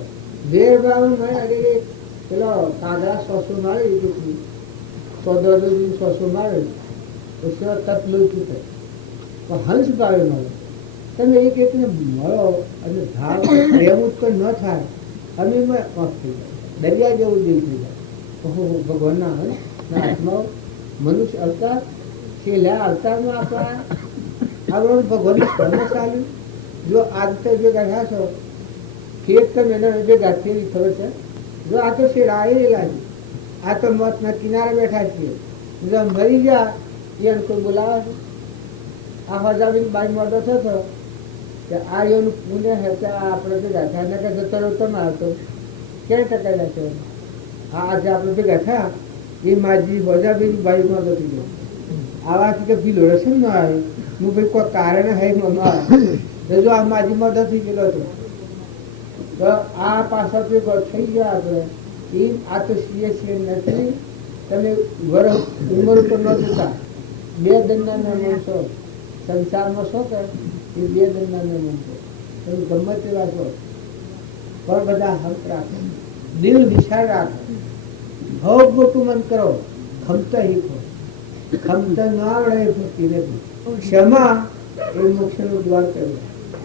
વેર ભાવમાં અરે પેલો કાગડા સોસો મારે એ કેટલી 100 સોસો મારે તો તપ લોચું થાય. તો હંસ ભાવે મળે. તમે એક એકને મળો અને ભાવ પ્રેમ ઉત્પન્ન ન થાય. અમે એમાં ઓફ થઈ જાય, દરિયા જેવું દિલ થઈ જાય. ઓહો ભગવાનના હંસ ના આત્માઓ મનુષ્ય અવતાર છેલ્લા અવતારમાં આપણા ભગવાનનું કર્મ ચાલ્યું. જો આજ તો ભેગા થયા છો ખેત તો મેં ભેગા થયેલી ખબર છે જો આ તો શેરાયેલા છે આ તો મોતના કિનારે બેઠા છીએ જો મરી ગયા એને કોઈ બોલાવે છે આ હજાબી બાઈ મોટો થતો કે આ એનું પુણ્ય હે કે આપણે ભેગા થયા ને કે જતો રહો તમે આવતો ક્યાં ટકાયેલા છે આ આજે આપણે ભેગા થયા એ માજી હજાબી બાઈ મોટો થઈ ગયો આવાથી કે પીલો રસમ ન આવે હું ભાઈ કોઈ કારણ હે મમ્મા જો આ માજી મોટો થઈ ગયેલો હતો તો આ પાછા ભેગો થઈ ગયા આપણે એ આ તો સીએ નથી તમે વર્ષ ઉંમર ઉપર ન જતા બે દંડના માણસો સંસારમાં શું કરે એ બે દંડના માણસો તમે ગમે તેવા છો પણ બધા હક રાખો દિલ વિશાળ રાખો ભોગ મોટું મન કરો ખમતા શીખો ખમતા ન આવડે એ ભક્તિ નથી ક્ષમા એ મોક્ષનું દ્વાર કર્યું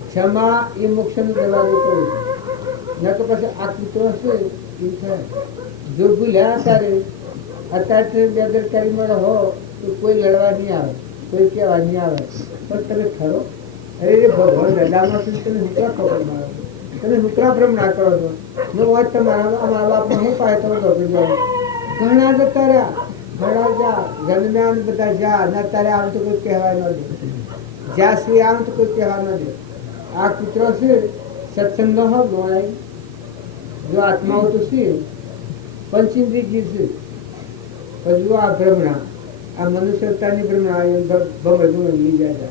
ક્ષમા એ મોક્ષનું દરવાજો કર્યું ન તો પછી આ કૂતરો હશે એ થાય જો ભૂલ્યા અત્યારે બેદરકારીમાં રહો તો કોઈ લડવા નહીં આવે કોઈ કહેવા નહીં આવે પણ તમે ખરો અરે ભગવાન રડામાં તમે હુકરા ખબર મારો તમે હુકરા ભ્રમ ના કરો છો હું વાત તમારા મા બાપને હું પાય તો ઘણા જતા રહ્યા ઘણા જા જન્મ્યા બધા જા ના તારે આમ તો કોઈ કહેવા ન દે જ્યાં શ્રી આમ તો કોઈ કહેવા ન દે આ કૂતરો છે સત્સંગ ન હોય ગોળાઈ જો આત્માઓ તો છે પંચિન્દ્રિય ગીર છે હજુ આ ભ્રમણા આ મનુષ્યતાની ભ્રમણા ભમર લઈ જાય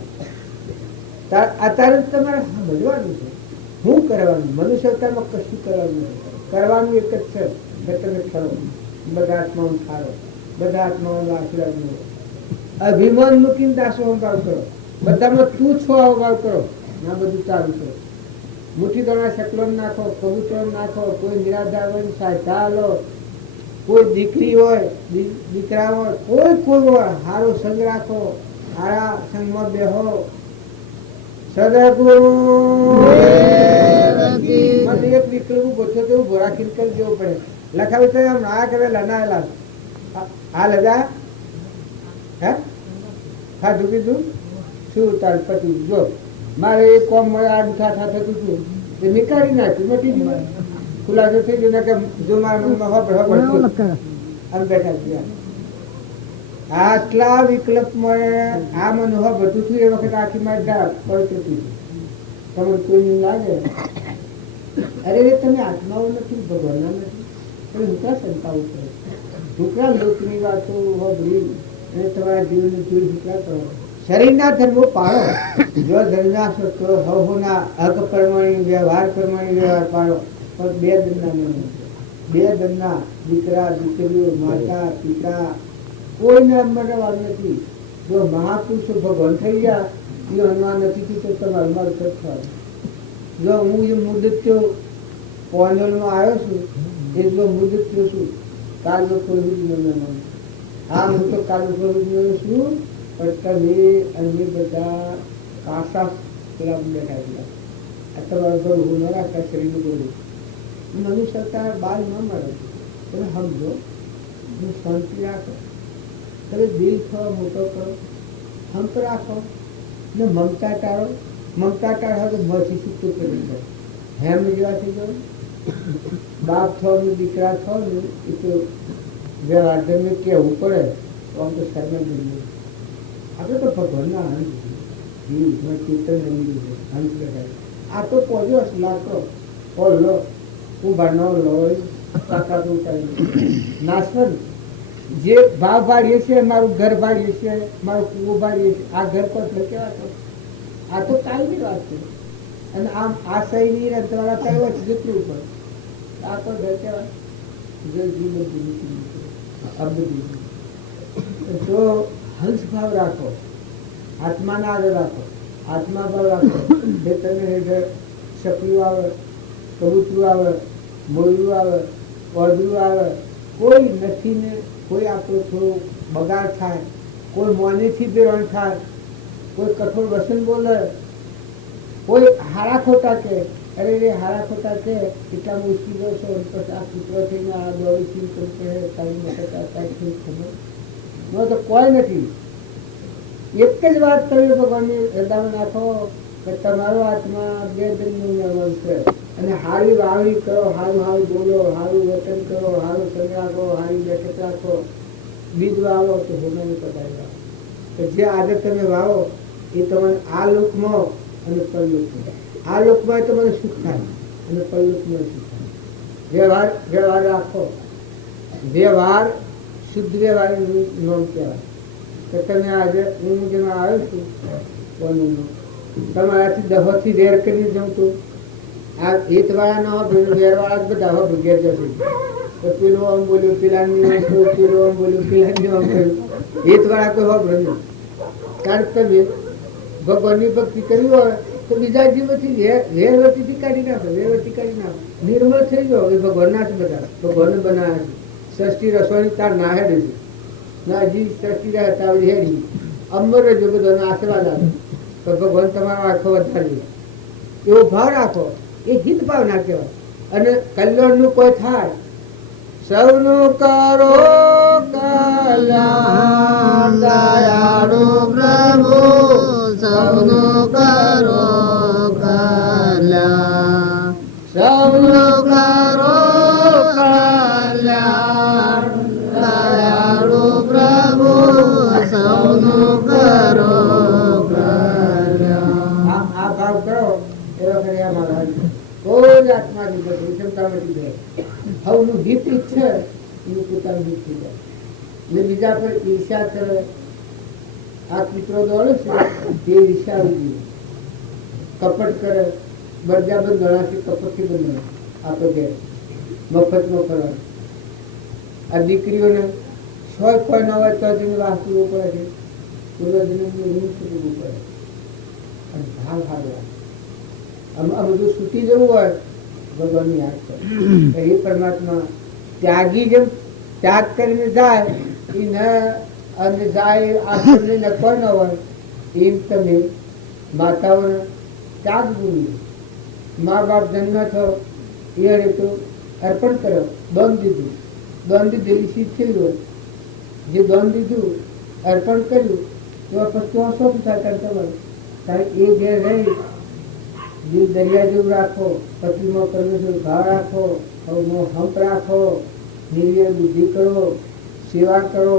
અત્યારે તમારે સમજવાનું છે શું કરવાનું મનુષ્યતામાં કશું કરવાનું નથી કરવાનું એક જ છે કે તમે ખરો બધા આત્માઓ ખારો બધા આત્માઓનો આશીર્વાદ મળો અભિમાન મૂકીને દાસો ભાવ કરો બધામાં તું છો આવો ભાવ કરો ના બધું ચાલુ છે મુઠ્ઠી દણા શકલો નાખો કબૂતર નાખો કોઈ નિરાધાર હોય સહાયતા લો કોઈ દીકરી હોય દીકરા હોય કોઈ હોય સારો સંગ રાખો સારા સંગમાં બેહો સદગુરુ મને એક વિકલ્પ પૂછો તો ભોરા ખીલકલ જેવું પડે લખાવી તો એમ ના કરે લનાયેલા આ લગા હે ખાધું પીધું શું તાર પતિ જો મારે એક કોમ મળે આ દુખા થતું હતું એ નીકાળી નાખ્યું મટી ગયું ખુલાસો થઈ ગયો કે જો મારા મનમાં ખબર આમ બેઠા ગયા આટલા વિકલ્પમાં આ મનોભાવ બધું થયું એ વખત આખી માં પડતું હતું તમને કોઈ લાગે અરે તમે આત્માઓ નથી ભગવાનના નથી તમે હુકરા શંકાઓ કરો હુકરા લોકની વાતો હોબળી અને તમારા જીવનને જોઈ હુકરા કરો શરીરના ધર્મો પાળો જો ધર્મના સત્રો હવના હક પ્રમાણે વ્યવહાર પાડો પણ બે દંડના બે દંડના દીકરા દીકરીઓ માતા પિતા કોઈને મરવાનું નથી જો મહાપુરુષો ભગવાન થઈ ગયા એ હનુમાન નથી તો તમારે મારું થવાનું જો હું એ મુદત્યો પોંજલમાં આવ્યો છું એ જો મુદત્યો છું કાલનો કોઈ હા હું તો કાલનો કોઈ છું પણ તમે અને બધા કાસા પેલા બેઠા ગયા આ તમારું ઘર હું ન રાખતા શરીરનું બોલું મનુષ્યતા બાલ ન મળે તમે સમજો હું શાંતિ રાખો તમે દિલ થો મોટો કરો હંપ રાખો ને મમતા ટાળો મમતા ટાળો તો મથી છૂટું કરી દો હેમ જેવા થઈ ગયો બાપ થો ને દીકરા થો ને એ તો વ્યવહાર તમને કહેવું પડે તો આમ તો શર્મા જોઈએ આપણે તો ભગવાનના અંત કીર્તન અંત બેઠા આ તો પોજો લાકડો લો ઉભા ન લો તાકાત ઉતારી નાશવંત જે ભાવ ભાડીએ છીએ મારું ઘર ભાડીએ છીએ મારું કૂવો ભાડીએ છીએ આ ઘર પર કેવા છો આ તો કાલની વાત છે અને આમ આ સહીની રથવાળા કયો છે જેટલું ઉપર આ તો ઘર કેવા તો હંસ ભાવ રાખો આત્માના આગળ રાખો આત્મા ભાવ રાખો જે તમે શકલું આવે કબૂતરું આવે મોયરું આવે પડદું આવે કોઈ નથી ને કોઈ આપણો થોડો બગાડ થાય કોઈ મોનેથી બેરણ થાય કોઈ કઠોર વસન બોલે કોઈ હારા ખોટા કે અરે રે હારા ખોટા કે એટલા મુશ્કેલો છો પછી આ પુત્ર થઈને આ દોડી કે તારી મતતા ખબર ન તો કોઈ નથી એક જ વાત તમે ભગવાનની હૃદયમાં નાખો કે તમારો આત્મા બે દિનનું નિર્માણ છે અને હારી વાવણી કરો, હારું હારું બોલો, હારું વચન કરો, હારું સંગ રાખો, હારી બેઠક રાખો, બીજ વાવો તો હોનાની પધારી વાવો. તો જે આદત તમે વાવો એ તમારે આ લોકમાં અને પરલોકમાં, આ લોકમાં તમને સુખ થાય અને પરલોકમાં સુખ થાય. વ્યવહાર રાખો, વ્યવહાર શુદ્ધ વ્યવહારની નોંધ કહેવાય. તો તમે આજે હું જેમાં આવ્યો છું કોનું તમારાથી દહોથી વેર કરી જાઉં તો આ હિતવાળા ન હોય, વેરવાળા જ બધા હોય ઘેર જશે. તો પેલું આમ બોલ્યું, પેલાની આમ કહ્યું, પેલું આમ બોલ્યું, પેલાની આમ કહ્યું. હિતવાળા કોઈ હોય નહીં. કારણ કે તમે ભગવાનની ભક્તિ કરી હોય તો બીજા જીવોથી વેરવતીથી કાઢી નાખો, વેરવતી કાઢી નાખો, નિર્મળ થઈ જાઓ. એ ભગવાનના જ બધા ભગવાનને બનાવ્યા છે. સૃષ્ટિ રસોની તાર ના હેડે છે ના હજી સૃષ્ટિ રહેતા હેડી અમર જો બધાનો આશીર્વાદ આપે તો ભગવાન તમારો આખો વધારી એવો ભાવ રાખો. એ હિત ભાવના કહેવાય. અને કલ્યાણનું કોઈ થાય, સૌનું કરો કલ્યાણ દયાળુ પ્રભુ, સૌનું કરો કલ્યાણ, સૌનું કરો કલ્યાણ દયાળુ પ્રભુ, સૌનું કરો કલ્યાણ. આ ભાવ કરો એવા કર્યા મારા કોઈ આત્માની બધી ક્ષમતા નથી જાય. હવનું હિત ઈચ્છે એનું પોતાનું હિત થઈ જાય. ને બીજા પર ઈર્ષા કરે. આ મિત્રો દોડે છે તે ઈર્ષા ઉભી, કપટ કરે, બરજાબંધ ગણાથી કપટથી બંધ આપે ઘેર મફતમાં કરવાનું. આ દીકરીઓને છોય કોઈ ન હોય તો તેને વાહ પૂરો પડે છે, પૂર્વજન્મનું ઋણ પૂરવું પડે અને ભાવ હારવા. આ બધું છૂટી જવું હોય ભગવાનની યાદ કરે. એ પરમાત્મા ત્યાગી જેમ ત્યાગ કરીને જાય એ ન અને જાય આપણને નફો ન હોય એમ તમે માતાઓને ત્યાગ ગુણી. મા બાપ જન્મ થયો એ તો અર્પણ કરો, દોન દીધું, દોન દીધેલી શીત થઈ હોય. જે દોન દીધું અર્પણ કર્યું તો પછી શું થાય તમારે? કારણ એ ઘેર રહી દિલ દરિયા જેવું રાખો, પતિમાં પરમેશ્વર ભાવ રાખો, હંપ રાખો, નિર્ણય બુદ્ધિ કરો, સેવા કરો.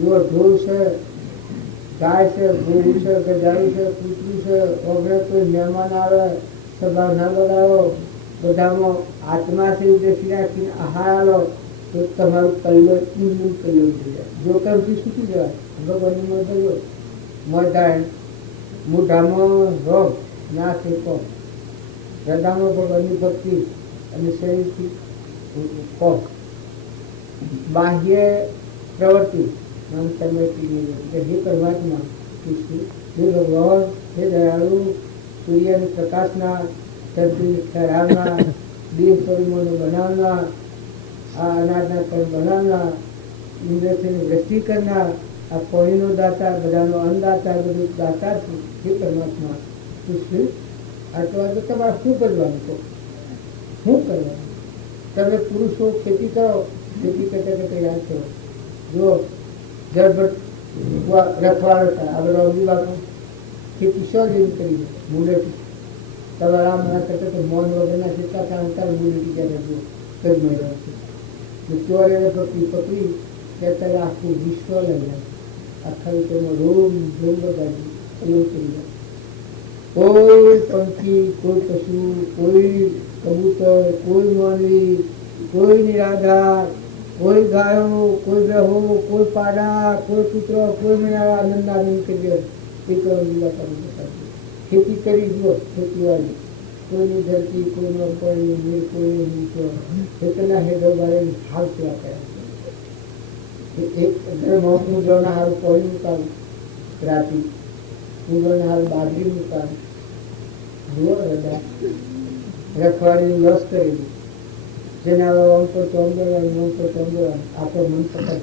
જો ઢોર છે, ગાય છે, ગોળું છે, ગજારું છે, કૂતરું છે, ઓગણે કોઈ મહેમાન આવે સભા ના બગાડો, બધામાં આત્મા છે ઉદ્દેશી રાખીને આહાર આલો તો તમારું કલ્યાણ ઈનું કલ્યાણ થઈ જાય. જો કર્મથી છૂટી જવાય ભગવાનની મદદ મધાય મોઢામાં રોગ ના શેકો, હૃદયમાં ભગવાનની ભક્તિ અને શરીરથી કોપ બાહ્ય પ્રવૃત્તિ હે પરમાત્મા, હે ભગવાન, હે દયાળુ, સૂર્યની પ્રકાશના, ધરતીની ઠરાવનાર, દેહ પરિમળો બનાવનાર, આ અનાજના કર્મ બનાવનાર, ઇન્દ્રથી વૃષ્ટિ કરનાર, આ પાણીનો દાતા, બધાનો અન્નદાતા, બધું દાતા છે. હે પરમાત્મા તું આટલું તો તમારે શું કરવાનું કહો? શું કરવાનું? તમે પુરુષો ખેતી કરો, ખેતી કરતા કરતા યાદ કરો. જો જળભર રખવાડો થાય આ બધા અવધી બાપુ ખેતી શો જેવી કરી દે મૂળેથી. તમારા આમ ના કરતા તો મૌન વગરના કેટલા કાંતા મૂળેથી ક્યારે જુઓ કઈ મહિના છે ચોરે પકડી ત્યારે આખું વિશ્વ લઈ જાય. આખા વિશ્વમાં રોમ રોમ બગાડી એવું કરી જાય. કોઈ પંખી, કોઈ પશુ, કોઈ કબૂતર, કોઈ માનવી, કોઈ નિરાધાર, કોઈ ગાયો, કોઈ બેહો, કોઈ પાડા, કોઈ પુત્રો, કોઈ મેળા આનંદ આનંદ કરી ખેતી કરી જુઓ. ખેતીવાડી કોઈની ધરતી, કોઈનો પાણી, નીર, કોઈની નીચો ખેતરના હેઠળ વાળે હાલ સેવા કર્યા છે. એક મુદ્રાના હારું પાણી મૂકાવું, રાતી મુદ્રાના હારું બાજરી મૂકાવું, જુઓ હૃદય રખવાડીની લસ કરેલી જેના અંકો ચોંદવાનું આપણે મન પકડ.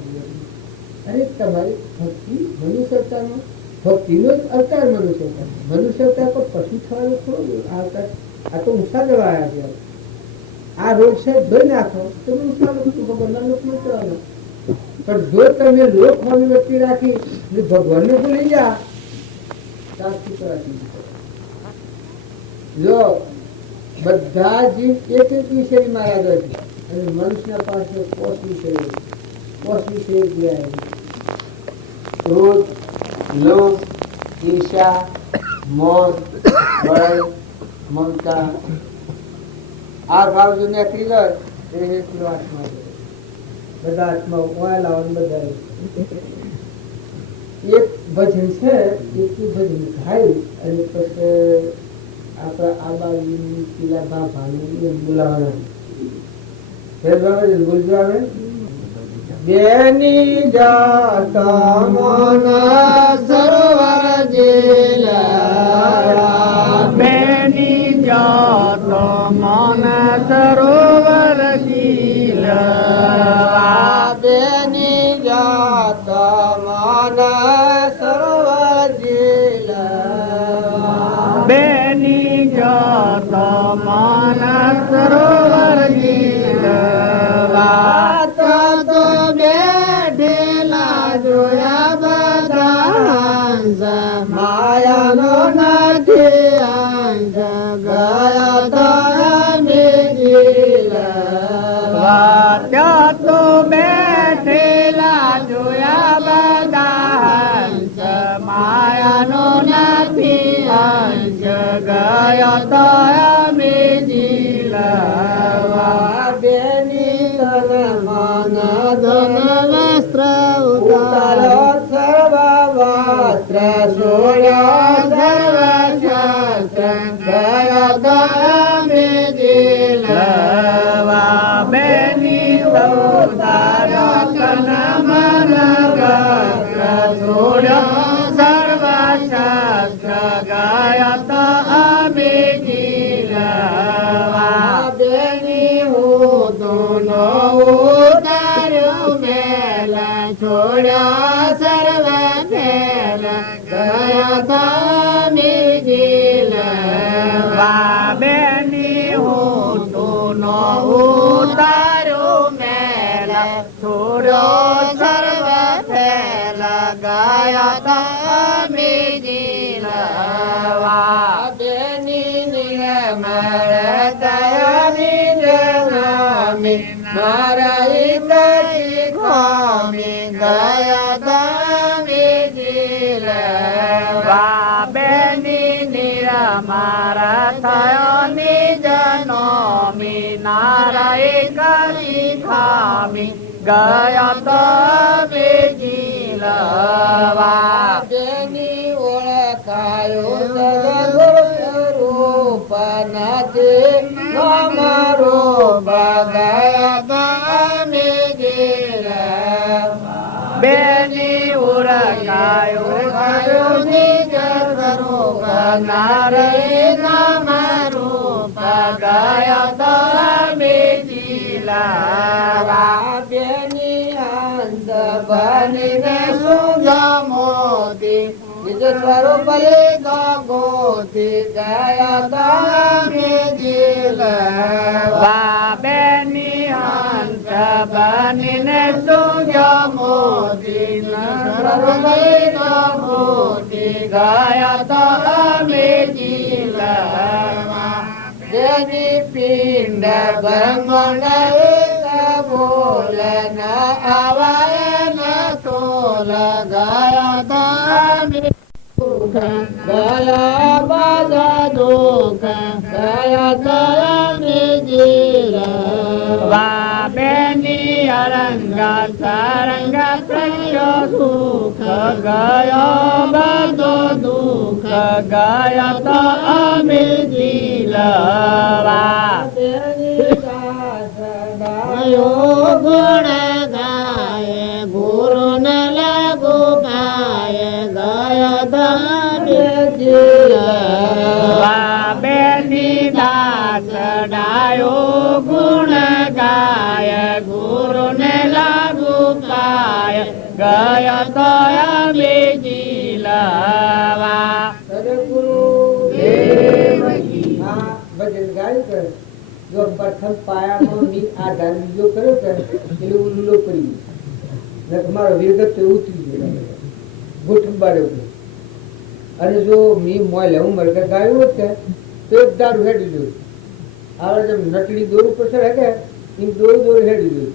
અરે તમારી ભક્તિ મનુષ્યતાનો ભક્તિનો જ અવતાર મનુષ્યતા. મનુષ્યતા પર પશુ થવાનો થોડો આવતા. આ તો ઊંચા જવા આવ્યા છે. આ રોગ છે ધોઈ નાખો તો ઊંચા ભગવાનના લોક મૂકવાનો. પણ જો તમે લોક હોવાની વ્યક્તિ રાખી ભગવાનને ભૂલી ગયા સાચું કરાતી જો બધા જીવ એક એક વિષયમાં યાદ છે અને મનુષ્ય પાસે કોષ વિષય ગયા ક્રોધ, લોભ, ઈર્ષા, મોહ, ભય, મમતા આ ભાવ જો નીકળી ગયો એ એટલો આત્મા છે. બધા આત્મા ઉભા લાવવાનું બધા એક ભજન છે એટલું ભજન ખાઈ અને પછી આપણા આ બાજુ પેલા બાપાને બોલાવાના બોલજો આવે બેની જાત મન સરોવર જીલા બેની જાત મન સરોવર જીલા બેની જાત મન સરોવર જીલા બેની જાત મન સરોવર જીલા માયાનો નથી અંત ગયા ત્યાં તો બેઠેલા જોયા બધા હંસ માયાનો નથી અંત ગયા તો અમે જીલા બેની તન મન ધન વસ્ત્ર ઉતારો સર્વ વસ્ત્ર સોયા સર્વ શાસ્ત્ર ગયા તો અમે જીલા બેની ઉતારો તન મન વસ્ત્ર સોયા સર્વ શાસ્ત્ર ગયા તો અમે જીલા બેની હું દોનો ઉતાર્યો મેલા છોડ્યા સર્વ ફેલા ગયા તો અમે જીલા બેની હું દોનો ઉતાર્યો મેલા છોડ્યો સર્વ ફેલા ગયા તો અમે જીલા બેની નિરમર દયાની જનામી મારા કઈ ખામી ગયા તમે જીલા બેની નિરમારા થયો નિજનોમી નારા કઈ ખામી ગયા તમે જીલા બેની ઓળખાયો રૂપ નથી અમારો ગયા તમે જીલા બેની ઓળખાયો નિજ સ્વરૂપ નારે અમારું ગયા તમે જીલા બેની અંત બનીને સુજા મોતી નિજ સ્વરૂપ ગોતી ગયા તમે જીલા બેની અંત બનીને સુજા મોતી સ્વરૂપ ગોતી ગયા તમે જીલા બેની પિંડ બ્રહ્મણ બોલ ન આવાય ન તોલ ગયા તમે ગયા બધા દુઃખ ગયા તમે જીલા બેની અરંગ સરંગ પ્રયો સુખ ગયો બધો દુઃખ ગયા તો અમે જીલા ગુણ ગાય ગુરુ ન લાગુ પાય ગયા તમે જીલા બેની દાસ ડાયો ગુણ ગાય ગુરુ ને લાગુ પાય ગયા તો અમે જીલા ભજન ગાયું કરે જો પ્રથમ પાયામાં આધાર બીજો કર્યો કે એટલે ઉલ્લો કરી મારો વિરગત ઉતરી ગયો ઘૂંટણ બાળ્યો અને જો મી મોય લેવું મરઘા ગાયું હોત તો એક દારૂ હેડી જોયું. આવે જેમ નટડી દોરું પછી હેડે એમ દોરું હેડી જોયું.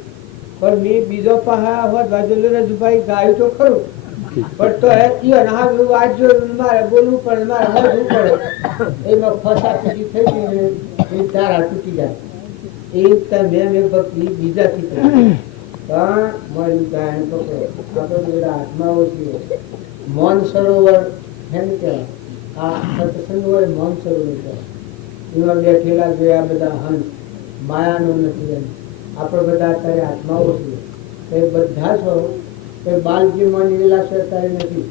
પણ મેં બીજો પહા હોત બાજુ રજુભાઈ ગાયું તો ખરું, પણ તો હે આજ જો મારે બોલવું પડે, મારે વધવું પડે. એમાં ફસા તૂટી થઈ ગઈ, એ તારા તૂટી જાય. એ મેં ભક્તિ બીજાથી કરી. પણ મારી ગાય પકડો આપણે બધા આત્માઓ છીએ. મૌન સરોવર એમ કહેવાય. આ સત્સંગ હોય મૌન સરોવર કહેવાય. એમાં બેઠેલા જોયા બધા હંસ માયાનો નથી. એમ આપણે બધા અત્યારે આત્માઓ છીએ. એ બધા છો એ બાલજીમાં નીવેલા છે અત્યારે નથી.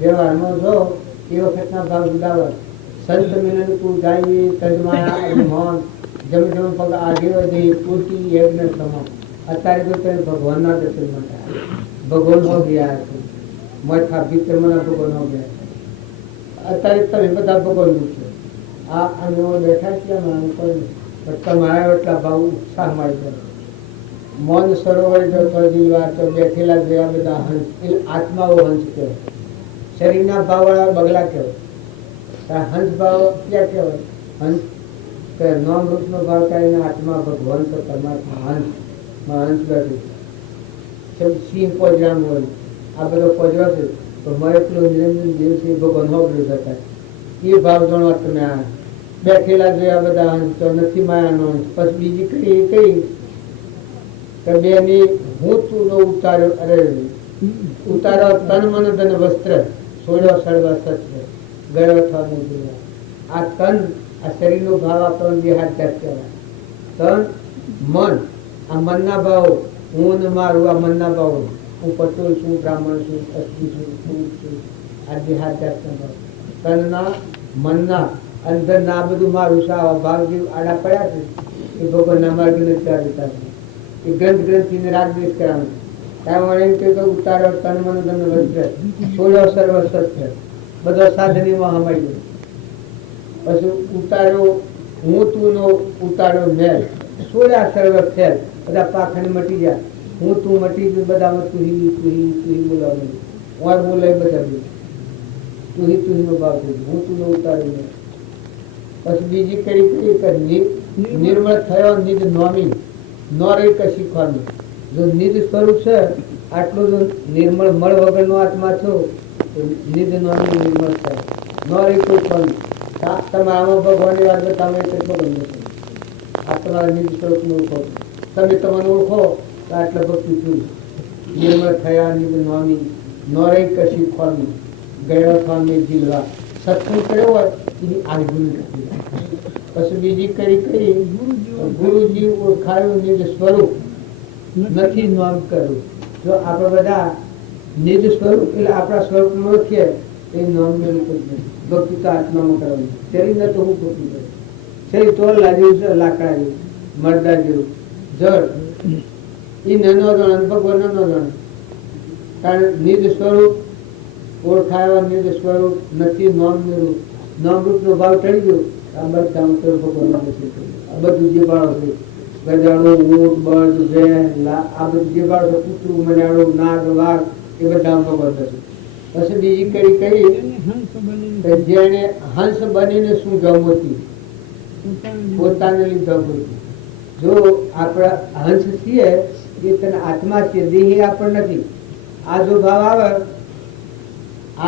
વ્યવહારમાં છો એ વખતના ભાવ જુદા હોય. સંત મિલન તું ગાઈ તજમાયા અને મૌન જમ જમ પગ આગે વધે પૂરતી યજ્ઞ સમા. અત્યારે તો તમે ભગવાનના દર્શન માટે ભગવાન હો ગયા છે. મઠા ભીતરમાં ભગવાન હો ગયા છે. અત્યારે તમે બધા ભગવાન છો. આ અમે બેઠા છીએ પણ તમારા એટલા ભાવ ઉત્સાહ મળી જાય. મૌન સરોવર જો વાત બેઠેલા જોયા બધા હંસ, એ આત્માઓ હંસ કહેવાય. શરીરના ભાવવાળા બગલા કહેવાય. હંસ ભાવ ક્યાં કહેવાય? હંસ નામ રૂપનો ભાવ કાઢીને આત્મા ભગવાન તો પરમાત્મા હંસ હંસ બેઠું છે. સિંહ પોજરામ હોય આ બધો પોજરો છે તો મારે પેલો નિરંજન દેવ છે ભગવાન હોબળ્યું જતા એ ભાવ ગણો તમે. આ બેઠેલા જોયા બધા હંસ તો નથી માયાનો હંસ. પછી બીજી કઈ કઈ બેની હું તું નો ઉતાર્યો, અરે ઉતારો તન મન ધન વસ્ત્ર છોડ્યો સર્વ શસ્ત્ર ગયો થવાનું જોયા. આ તન આ શરીરનો ભાવ આપણને દેહાધ્યાસ કહેવાય. તન મન આ મનના ભાવ, હું ને મારું આ મનના ભાવ. હું પટોળ છું, બ્રાહ્મણ છું, અસ્તી છું, પુરુષ છું, આ દેહાધ્યાસના ભાવ. તનના મનના અંદરના આ બધું મારું છે. આવા ભાવ જે આડા પડ્યા છે એ ભગવાનના માર્ગ નથી ચાલતા છે. એ ગ્રંથ ગ્રંથિને રાગદ્વેષ કરાવે. ત્યાં એમ કે ઉતારો તન મન ધન વસ્ત્ર છોડ્યો સર્વ શસ્ત્ર બધો સાધનીમાં હમાઈ ગયો. પછી ઉતાર્યો હું તું નો ઉતાર્યો મેલ, છોડ્યા સર્વ ખેલ બધા પાખંડ મટી ગયા. હું તું મટી ગયું બધામાં તુહી તુહી તુહી બોલાવું ઓર બોલે બધા તુહી તુહી નો ભાવ થઈ ગયો. હું તું નો ઉતાર્યો મેલ. પછી બીજી કડી કરી નિર્મળ થયો નિજ નોમી નો રહી કશી ખોમી. જો નિજ સ્વરૂપ છે આટલું જો નિર્મળ મળ વગરનો આત્મા છો તો નિજ નોમી નિર્મળ થાય નો રહી કોઈ ખોમી. તમારામાં ભગવાનની વાત તમે કેટલો બંધ છે. આ તમારા નિજ સ્વરૂપને ઓળખો. તમે તમને ઓળખો તો આટલા ભક્તિ છું. નિર્મળ થયા નિજ નોમી નો રહી કશી ખોમી ગયો સ્વામી જીલવા. સત્સંગ કર્યો હોય એની આગળ નથી. પછી બીજી કરી ગુરુજી ઓળખાયું નિજ સ્વરૂપ નથી નામ કરવું. જો આપણે બધા નિજ સ્વરૂપ એટલે આપણા સ્વરૂપ ઓળખીએ એ નામ ભક્તિ તો આત્મામાં કરવાની. શરીર તો હું ભક્તિ કરું. શરીર તોલા જેવું છે, લાકડા જેવું, મરદા જેવું, જળ એ નાનો જણ ભગવાન નાનો જણ. કારણ નિજ સ્વરૂપ ઓળખાયો નિજ સ્વરૂપ નથી નામ નિરૂપ. નામ રૂપ નો ભાવ ટળી ગયો. આ બધું જે બાળો છે ગજાણું ઊંટ બળદ ભેંસ આ બધું જે બાળો છે કૂતરું મજાડું નાગ વાઘ એ બધા ભગવાન છે. પછી બીજી કઈ જેને હંસ બનીને શું ગમતી પોતાને લીધો ગમતી. જો આપણા હંસ છીએ એ તને આત્મા છે, દેહ આપણને નથી. આ જો ભાવ આવે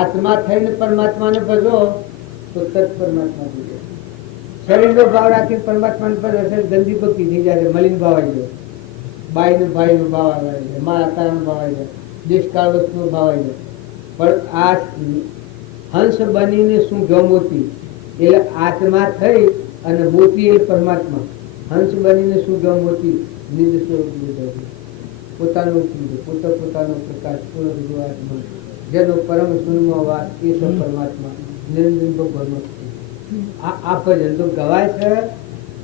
આત્મા થઈને પરમાત્માને ભજો તો તત્ પરમાત્મા થઈ જાય. શરીરનો ભાવ રાખીને પરમાત્માને ભજે ગંદી ભક્તિ થઈ જાય. મલિન ભાવ આવી જાય. બાઈ નો ભાઈ નો ભાવ આવી જાય. મારા તારાનો ભાવ આવી જાય. દેશકાળ વસ્તુનો ભાવ આવી જાય. પણ આ હંસ બનીને શું ગમોતી એટલે આત્મા થઈ અને મોતી એ પરમાત્મા. હંસ બનીને શું ગમોતી નિજ સ્વરૂપ પોતાનું પોતાનો પ્રકાશ પૂર્ણ આત્મા જેનો પરમ શૂન્ય વાત એ તો પરમાત્મા નિરંજન ભગવાન. આ ભજન તો ગવાય છે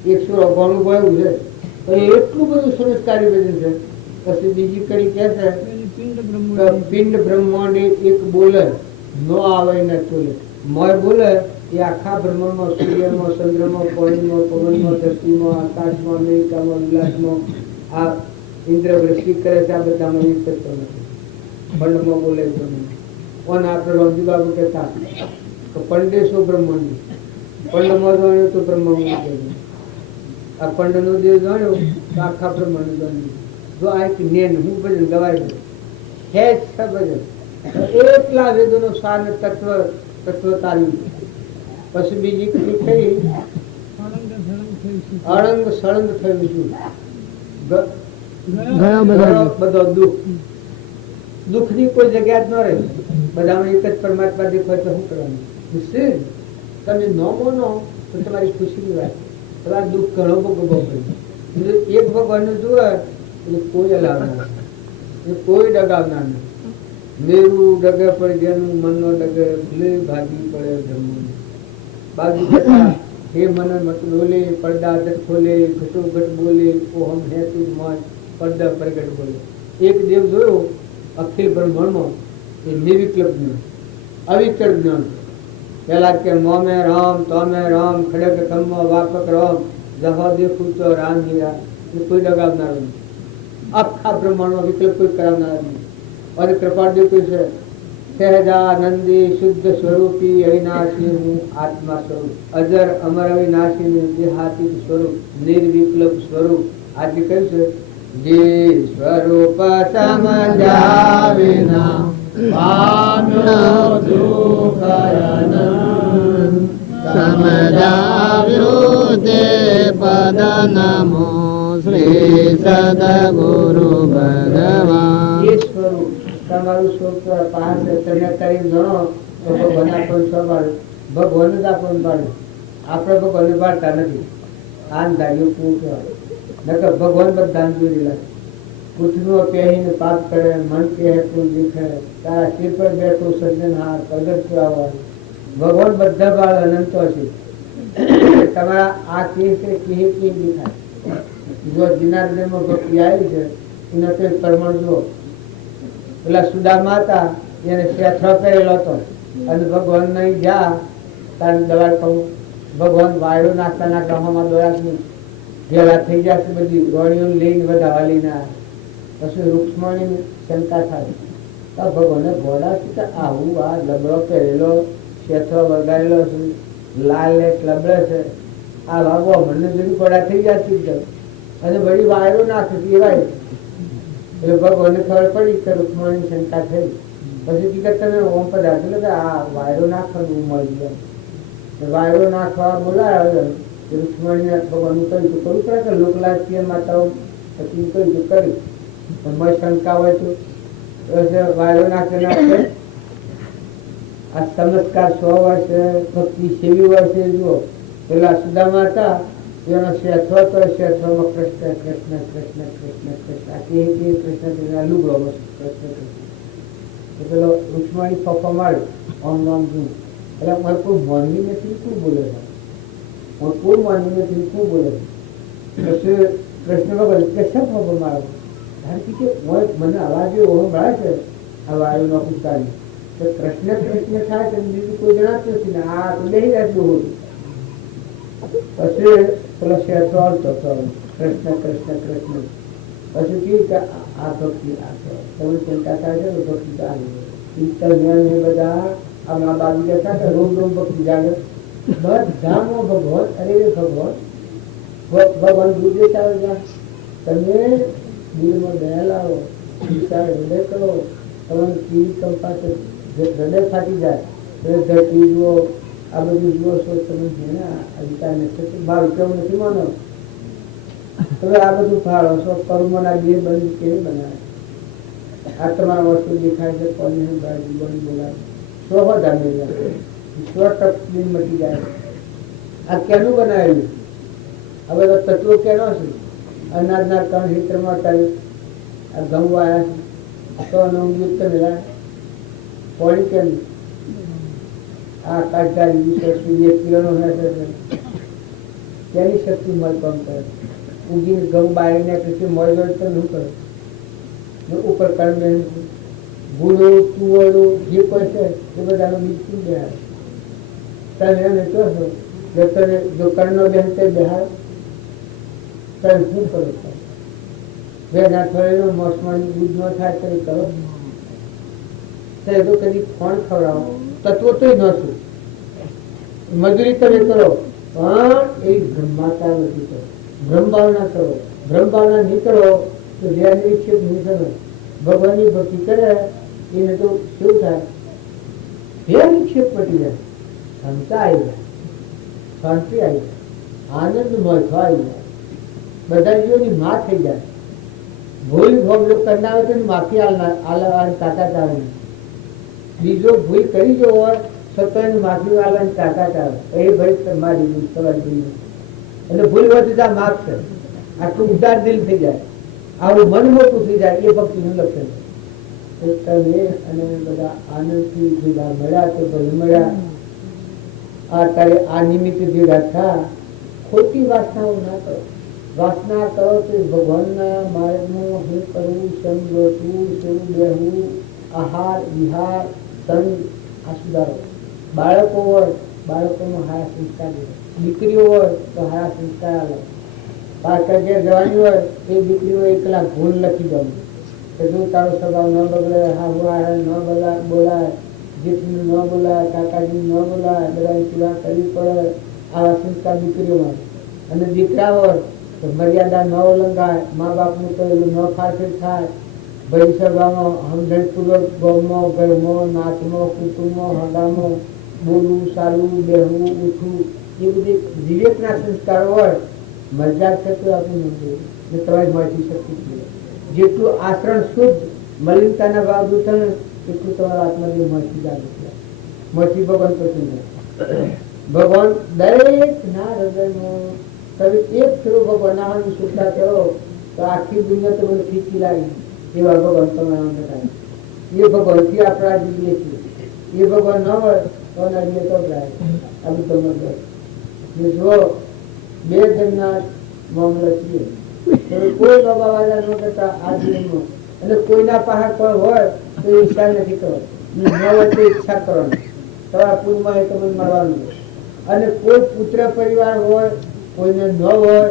199 ગયું છે પણ એટલું બધું સંસ્કારી ભજન છે. પછી બીજી કડી કે છે પિંડ બ્રહ્માંડ એક બોલે નો આવે ન ચોલે. મોય બોલે એ આખા બ્રહ્માંડમાં સૂર્યમાં ચંદ્રમાં પાણીમાં પવનમાં ધરતીમાં આકાશમાં અમેરિકામાં વિલાસમાં આ ઇન્દ્ર વૃષ્ટિ કરે છે. આ બધામાં એક તત્વ નથી. પંડમાં બોલે અને આપણે રમજી બાબુ કહેતા પંડેશો બ્રહ્માંડ પંડમાં જાણ્યું તો બ્રહ્માંડ આ પંડ નો દેવ જાણ્યો તો આખા બ્રહ્માંડ જાણ્યું. જો આ એક નેન હું ભજન ગવાય છે ભજન એટલા વેદો નો સાર ને તત્વ તાર્યું. પછી બીજી કઈ થઈ અળંગ સળંગ થયું છું. બધો દુઃખ ની કોઈ જગ્યા જ ન રહે. બધામાં એક જ પરમાત્મા દેખાય તો શું કરવાનું? તમે ન માનો તો તમારી ખુશીની વાત. તમારે દુઃખ ઘણો ભોગવવો પડે. એક ભગવાન જુએ એટલે કોઈ હલાવનાર, કોઈ ડગાવનાર નહીં. મેરું ડગે પડે જેનું મનનો ડગે ભૂલે ભાગી પડે બ્રહ્મ બાજુ કરતા હે મન મત બોલે પડદા જટ ખોલે ઘટો ઘટ બોલે ઓ હમ હે તું મન પડદા પ્રગટ બોલે. એક દેવ જોયો અખિલ બ્રહ્માંડમાં એ નિર્વિકલ્પ જ્ઞાન અવિચળ જ્ઞાન. પેલા કે મોમે રામ તોમે રામ ખડગ ખમ્મો વાપક રામ જહો દેખું તો રામ હીરા. એ કોઈ ડગાવનાર નહીં. આખા બ્રહ્માંડમાં વિકલ્પ કોઈ કરાવનાર નહીં. और कृपा देखो છે સહજાનંદી શુદ્ધ સ્વરૂપી અવિનાશી હું આત્મા સ્વરૂપ અજર અમર અવિનાશી દેહાતીત સ્વરૂપ નિર્વિકલ્પ સ્વરૂપ. આજે કહ્યું છે જે સ્વરૂપ સમજ્યા વિના પામ્યો દુઃખ અનંત સમજાવ્યો તે પદ નમો શ્રી સદગુરુ ભગવાન. એ સ્વરૂપ તમારું સ્વરૂપ પાસે તમે કરી ગણો તો ભગવાન આપણને સંભાળે. ભગવાન જ આપણને પાડે. આપણે ભગવાનને પાડતા નથી. આન ધાર્યું શું કહેવાય? નકર ભગવાન બધા જોઈ લે. કૂતરો પહેરીને પાપ કરે મન કહે તું દીખે તારા સિર પર બેઠું સજ્જનહાર પ્રગટ આવવા. ભગવાન બધા બાળ અનંતો છે. તમારા આ કેસ કે દેખાય. જો જનાર્દનમાં ભક્તિ આવી છે એનો તે પ્રમાણ જુઓ. પેલા સુદામા હતા એને શેથરો કરેલો હતો અને ભગવાન નહીં જા તાર દવા કહું ભગવાન વાયડો નાસ્તાના ગામમાં દોરાશની ઘેલા થઈ જશે. બધી રોણીઓ લઈને બધા વાલીને પછી રૂક્ષ્મણીની શંકા થાય તો ભગવાને ઘોડા છે આવું આ લબડો પહેરેલો શેથરો વગાડેલો છે લાલ લેટ લબડે છે આ ભાગો મને જોયું ઘોડા થઈ જશે અને બધી વાયરો નાખે પીવાય. એટલે ભગવાનને ખબર પડી કે રૂક્ષ્મણી શંકા થઈ. પછી કે તમે ઓમ પદાર્થ એટલે કે આ વાયરો નાખવાનું મળી જાય. વાયરો નાખવા બોલાયો રૂક્ષ્મણીને ભગવાનનું કહ્યું તો કરું પડે કે લોકલાજકીય માતાઓ પછી કહ્યું તો કરી પણ શંકા હોય તો વાયરો નાખે નાખે. આ ચમત્કાર 100 વર્ષે ભક્તિ સેવી વર્ષે જુઓ પેલા સુદામા હતા એનો શેથરો તો શેથરોમાં કૃષ્ણ કૃષ્ણ કૃષ્ણ કૃષ્ણ કૃષ્ણ કૃષ્ણ લુગડો કૃષ્ણ કૃષ્ણ. પેલો રૂક્ષ્મણી ફફો મારે ઓમ નામ શું એટલે મારે કોઈ માનવી નથી શું બોલે છે? કોઈ માનવી નથી શું બોલે છે? પછી કૃષ્ણ ભગવાન કે શા ફફો મારો? મને અવાજ એવો મળે છે આ વાયુ નો ઉતારી તો કૃષ્ણ કૃષ્ણ થાય તો બીજું કોઈ જણાતું નથી ને આ તો લઈ જાય બહુ. પછી પેલો શેઠો આવતો કૃષ્ણ કૃષ્ણ કૃષ્ણ. પછી કેવું કે આ ભક્તિ તમે ચિંતા થાય છે ભક્તિ ચાલે બધા આ મા બાજુ જતા કે રોમ રોમ ભક્તિ જાગે બધામાં ભગવાન. અરે ભગવાન ભગવાન દૂધે ચાલે જાય. તમે દિલમાં દયા લાવો વિચાર હૃદય કરો તમારી પીડી કંપા હૃદય ફાટી જાય. ધરતી જુઓ આ બધું જુઓ છો તમે જેને અધિકાર નથી મારું કેવું નથી માનો તમે આ બધું ફાળો છો કર્મોના બે બંધ કેવી બનાવે. આ તમારા વસ્તુ દેખાય છે કોની બાજુ બની બોલાવે 100 બધા મેળવ્યા 100% મટી જાય. આ કેનું બનાવેલું? હવે તો તત્વો કેનો છે? અનાજના કણ હિત્રમાં કર્યું આ ઘઉં આવ્યા છે તો યુક્ત મેળાય પોળી કેમ આ કાઢારી કિરણો તેની શક્તિ મળ કામ કરે. ઉગીને ઘઉં બાળીને પછી મળ ગયો તો શું કરે? ઉપર કર્મ ભૂલો તુવરો જે કોઈ છે એ બધાનો બીજું બેહાર. તમે એમ કહો છો જો કર્ણનો બેન તે બેહાર તમે શું કરો છો? બે ના થોડેનો મોસમાની દૂધ ન થાય તો કરો તો કદી કોણ ખવડાવો? તત્વો તો ન છું મજૂરી તમે કરો પણ એ બ્રહ્માકાર નથી કરો, બ્રહ્મભાવના કરો. બ્રહ્મભાવના નહીં કરો તો ધ્યાન વિક્ષેપ નહીં કરે. ભગવાનની ભક્તિ કરે એને તો શું થાય? ધ્યાન વિક્ષેપ પટી જાય, ક્ષમતા આવી જાય, શાંતિ આવી જાય, આનંદમય આવી જાય, બધા જીવોની માં થઈ જાય. ભૂલ ભોગ કરનાર છે માફી આલવાની તાકાત આવે. બીજો ભૂલ કરી જો હોય છતાં માફી આલવાની તાકાત આવે. એ ભાઈ તમારી ભૂલ, તમારી ભૂલ એટલે ભૂલ વધતા માફ છે. આટલું ઉદાર દિલ થઈ જાય, આવું મન મોટું થઈ જાય, એ ભક્તિનું લક્ષણ છે. તમે અને બધા આનંદથી ભેગા મળ્યા તો ભલે મળ્યા. આ તારે આ નિમિત્તે ભેગા થા. ખોટી વાસનાઓ ના કરો. વાસના કરો તો ભગવાનના માર્ગનું શું કરવું, સમજવું, શું બેહવું, આહાર વિહાર સંગ આ સુધારો. બાળકો હોય બાળકોનો હારા સંસ્કાર દે, દીકરીઓ હોય તો હારા સંસ્કાર આવે. પાછળ ઘેર જવાની હોય એ દીકરીઓ એકલા ભૂલ લખી દઉં કે જો તારો સ્વભાવ ન બગડે, હારું ન બોલાય, જેઠનું ન બોલાય, કાકાજી ન બોલાય, બધા સેવા કરવી પડે. આવા સંસ્કાર દીકરીઓમાં. અને દીકરા હોય તો મર્યાદા ન ઓલંઘાય, મા બાપનું કહેલું ન ફાફેર થાય, ભવિષ્યમાં સમજણપૂર્વક ગૌમાં, ઘરમાં, નાચમાં, કુટુંબમાં, હગામાં બોલવું, ચાલવું, બેહવું, ઉઠવું, એ બધી વિવેકના સંસ્કારો હોય. મજાક થતું આપણું નથી ને તમારી મળતી શક્તિ છે. જેટલું આચરણ શુદ્ધ, મલિનતાના ભાવ દૂર થાય એટલું તમારા આત્માદેવ મળતી જાગૃત થાય. મળતી ભગવાન પસંદ ભગવાન દરેક ના હૃદયમાં તમે એક ફેરો ભગવાન સુખતા કરો તો આખી દુનિયા તમને ફીકી લાગી. એવા ભગવાન તમારા થાય. એ ભગવાનથી આપણા જીવીએ છીએ. એ ભગવાન ન હોય તો નજીએ તો આ બધું જો બે જણના મામલા છીએ કોઈ બાબા વાળા ન કરતા આ જીવનમાં. અને કોઈના પાસે કોઈ હોય તો ઈચ્છા નથી કરવાની, ન હોય તો ઈચ્છા કરવાની. તમારા પૂરમાં એ તમને મળવાનું. અને કોઈ પુત્ર પરિવાર હોય, કોઈને ન હોય,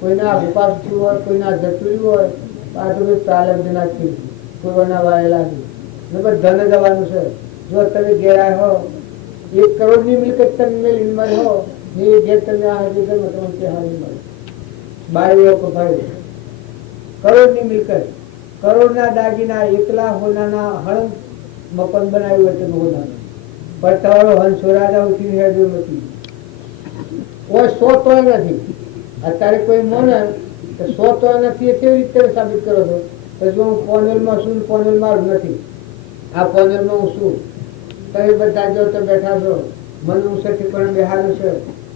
કોઈના ઉપાસથી હોય, કોઈના જતુરી હોય, આ તો ભાઈ તાલમ નાખી કોઈના વાયેલા ધન જવાનું છે. જો તમે ઘેરા હો 1 કરોડની મિલકત તમે મેળવીને મળે હો ને એ ઘેર તમે આ હજી તમે હારી મળે. બાળીઓ ભાઈ કરોડની મિલકત, કરોડના દાગીના, એકલા હોનાના હળંગ મકાન બનાવ્યું હોય તમે હોનાનું. પણ તમારો હંસ રાજા ઉઠીને હેડ્યો નથી. કોઈ 100 તોય નથી. અત્યારે કોઈ મોને 100 તોય નથી એ કેવી રીતે સાબિત કરો છો? તો જો હું પોનેલમાં છું, પોનેલ મારું નથી, આ પોનેલમાં હું છું. તમે બધા જો તો બેઠા છો, મન ઊંચેથી પણ બેહારું છે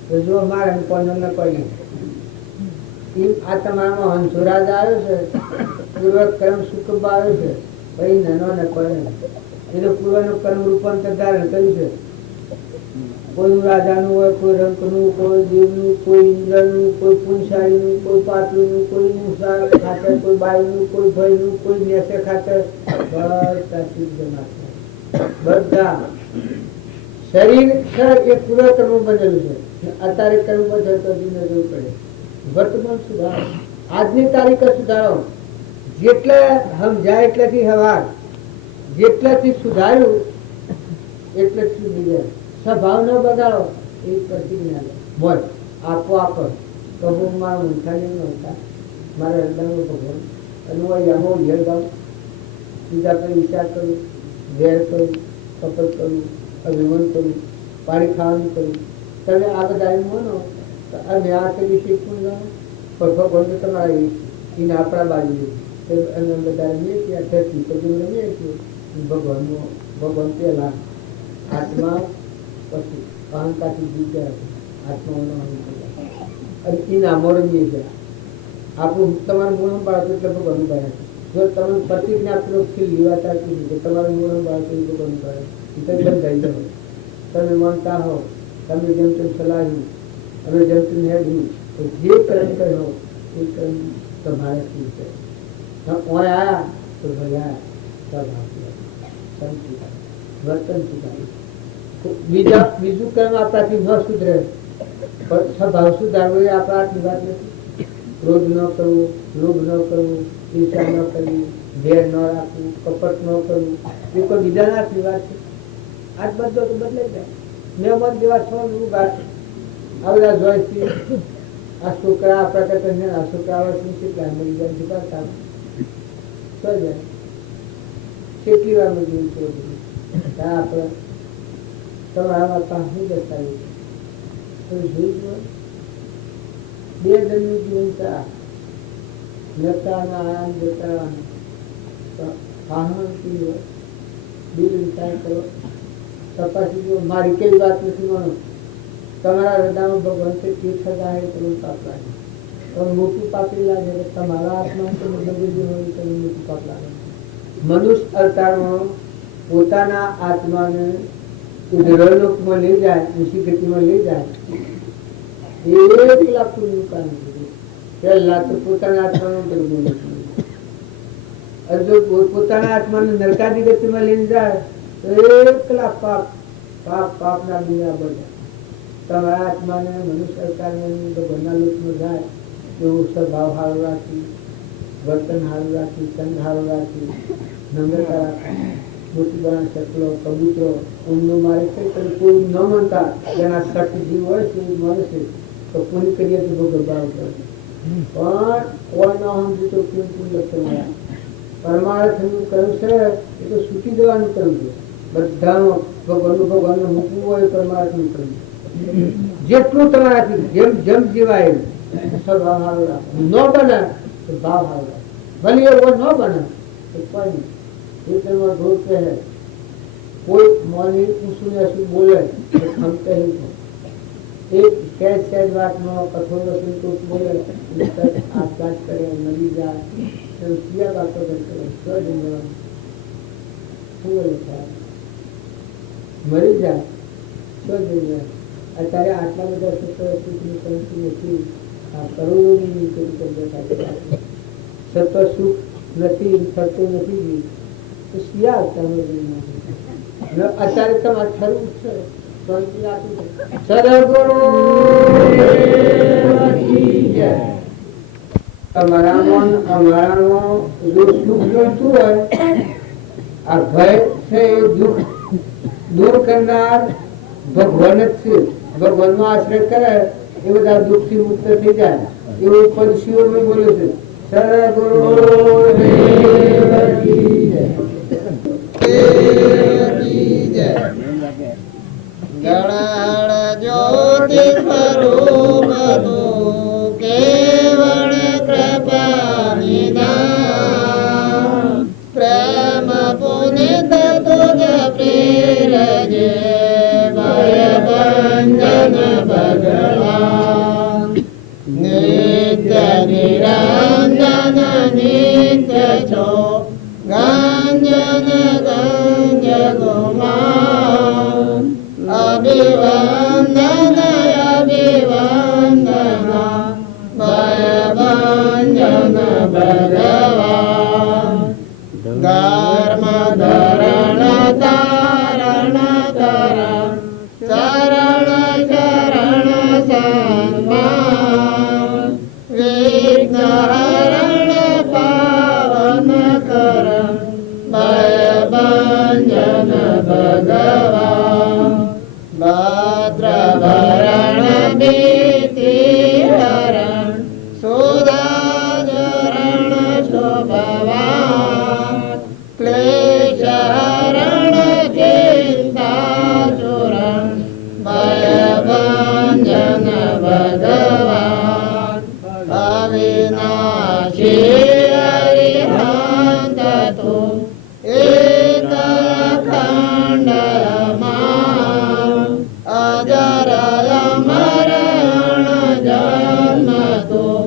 તો જો મારે પોનેલ ન કોઈ નથી. આ તમારામાં હંસુરાજ આવ્યો છે, પૂર્વ કર્મ સુખ આવ્યો છે, પછી નાનો ને કોઈ એટલે પૂર્વનું કર્મ રૂપાંતર ધારણ કર્યું છે. કોઈ રાજાનું હોય, કોઈ રંકનું, કોઈ દેવનું, કોઈ ઇન્દ્રનું, કોઈ પુંસારીનું, કોઈ પાટલુનું, કોઈ ખાતર, કોઈ બાઈનું, કોઈ ભયનું, કોઈ નેસે ખાતર, બધા શરીર એ પૂર્વ કર્મ બનેલું છે. અત્યારે કર્મ બદલતો જવું પડે. વર્તમાન સુધારો, આજની તારીખે સુધારો. જેટલે સમજાય એટલેથી હવાર, જેટલેથી સુધાર્યું એટલેથી સુધરી જાય. સ્વભાવ ન બગાડો એ પ્રતિજ્ઞા મોજ આપો આપો તો હું મારા ઊંઠા નહીં નહોતા મારા હૃદયનો ભગવાન અને હું યમો યગાઉં બીજા પર વિચાર કરું, વેર કરું, કપટ કરું, અભિમાન કરું, પાણી ખાવાનું કરું. તમે આ બધા માનો તો અમે આ કરી શીખવું જાણો પણ ભગવાન તો તમારા એને આપણા બાજુ અને બધા રમીએ છીએ, આ ધરતી બધું રમીએ છીએ. ભગવાન પહેલા આત્મા પછી અહંકારથી જીત્યા આત્માઓનો અને એ નામો રમીએ છે. આપણું તમારું મૂળ બાળક એટલે ભગવાનનું બાળક. જો તમે પ્રતિજ્ઞાપૂર્વકથી લેવાતા કીધું કે તમારું મૂળ બાળક એ ભગવાનનું બાળક એ તમે બંધાઈ જાઓ. તમે માનતા હો, તમે જેમ તેમ સલાહ્યું અને જેમ તેમ હેડ્યું તો જે કર્મ કર્યો એ કર્મ તમારે શું છે. ઓય આવ્યા તો ભર્યા વર્તન સુધાર્યું. બીજું કર્મ આપણાથી ન સુધરે પણ સ્વભાવ સુધારવો એ આપણા હાથની વાત નથી. ક્રોધ ન કરવું, લોભ ન કરવું, ઈર્ષા ન કરવી, વેર ન રાખવું, કપટ ન કરવું એ કોઈ બીજાના હાથની વાત છે. આજ બધો તો બદલાઈ જાય. મહેમાન જેવા છો આ બધા જોઈશી આ છોકરા આપણા કરતા આ છોકરા વર્ષની કેટલા મળી જાય જુગાડતા શું જાય કેટલી વાર જોયું છે આપણે તમારામાં પાસે દસ્તાવેજ જોયું બે જણનું જીવન તા નતાના આયામ જતા વાહન પીવો બિલ વિચાર કરો તપાસી જો મારી કઈ વાત નથી માનો તમારા હૃદયમાં ભગવાન છે તે સદા એ તમે પાપ લાગે તમે મોટું પાપી લાગે તમારા હાથમાં તમે ડબુજી હોય તમે મોટું પાપ લાગે મનુષ્ય અવતારમાં પોતાના આત્માને ઉદ્રલોકમાં લઈ જાય ઊંચી ગતિમાં લઈ જાય 1 લાખ પુણ્યનું કામ કર્યું પહેલા તો પોતાના આત્માનું કરવું જો પોતાના આત્માને નરકાદી ગતિમાં લઈને જાય તો 1 લાખ પાપના દુનિયા બને તમારા આત્માને મનુષ્ય અવતારને ભગવાનના લોકમાં જાય એવો સ્વભાવ સારો રાખી વર્તન સારું રાખી સંગ સારો રાખી નમ્રતા રાખી મોટી બના શકલો કબૂતરો ઊંડો મારે છે કોઈ ન માનતા જેના સટ જીવ હોય છે એ માણસે તો પૂરી કરીએ તો બહુ ગરબાવ કરે પણ કોઈ ન સમજે તો પૂરું લક્ષણ પરમાર્થનું કર્મ છે એ તો છૂટી દેવાનું કર્મ છે બધાનું ભગવાનનું મૂકવું હોય પરમાર્થનું કર્મ જેટલું તમારાથી જેમ જેમ જીવાય સ્વભાવ સારો રાખો ન બને તો ભાવ સારો રાખો ભલે એવો ન બને તો કોઈ નહીં ये तुम्हारा दोस्त है कोई मौनी उसने ऐसी बोले तो थमते ही थे एक सहज बात में कठोर रसूल को बोले आप बात करें मरी जाए तो किया बातों करते स्व धन्यवाद मरी जाए स्व धन्यवाद अत्यारे आटला બધા સત્વની સંતિ નથી આ કરોડોની નીચે કરી દેતા સત્વ સુખ નથી થતું નથી અત્યારે તમારે ઠરવું છે અમારામાં જો સુખ જોઈતું હોય આ ભય છે એ દુઃખ દૂર કરનાર ભગવાન જ છે ભગવાનનો આશ્રય કરે એ બધા દુઃખ થી મુક્ત થઈ જાય એવું પક્ષીઓ બોલે છે સદગુરુ ગણ જ્યોતિ સ્વરૂપ કેવળ કૃપા નિદાન પ્રેમ પુનિત તુજ પ્રેરજે ભય ભંજન ભગવાન નિત્ય નિરંજન નિત્ય છો ગંજન ગંજ ગુમાન અભિવંદન અભિવંદન ભય ભંજન ભગવાન ધર્મ ધરણ તારણ તરણ ચરણ ચરણ સન્માન વિઘ્ન હરણ પાવન કરણ ભય ભંજન ભગવાન ભદ્રભરણ ભીતિ હરણ સુધાજરણ શોભવાન ક્લેશ હરણ ચિંતાચૂરણ ભય ભંજન ભગવાન અવિનાશી હરિહંત તું એક અખંડ અજર અમરણ જન્મ તું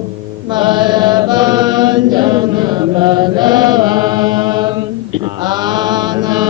ભય ભંજન ભગવાન આનંદ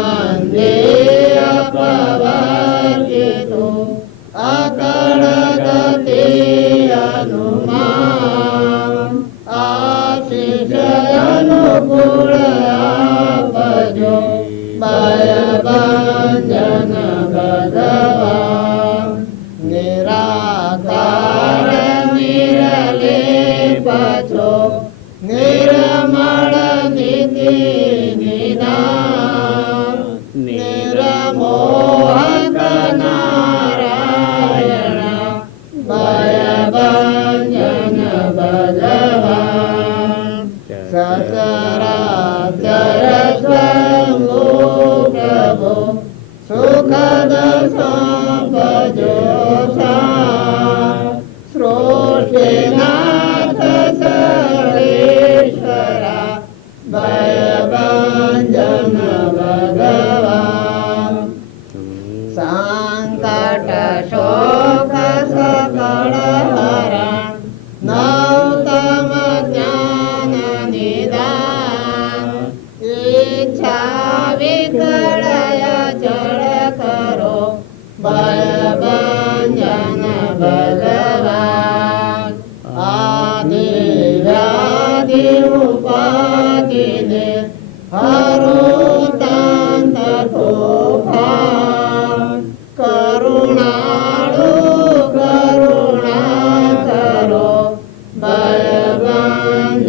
વિકળાય ચળ કરો ભયભંજન ભગવાન આદિ વ્યાધિ ઉપાધિને હરો તાંત તોફાન કરુણાળુ કરુણા કરો ભયભંજન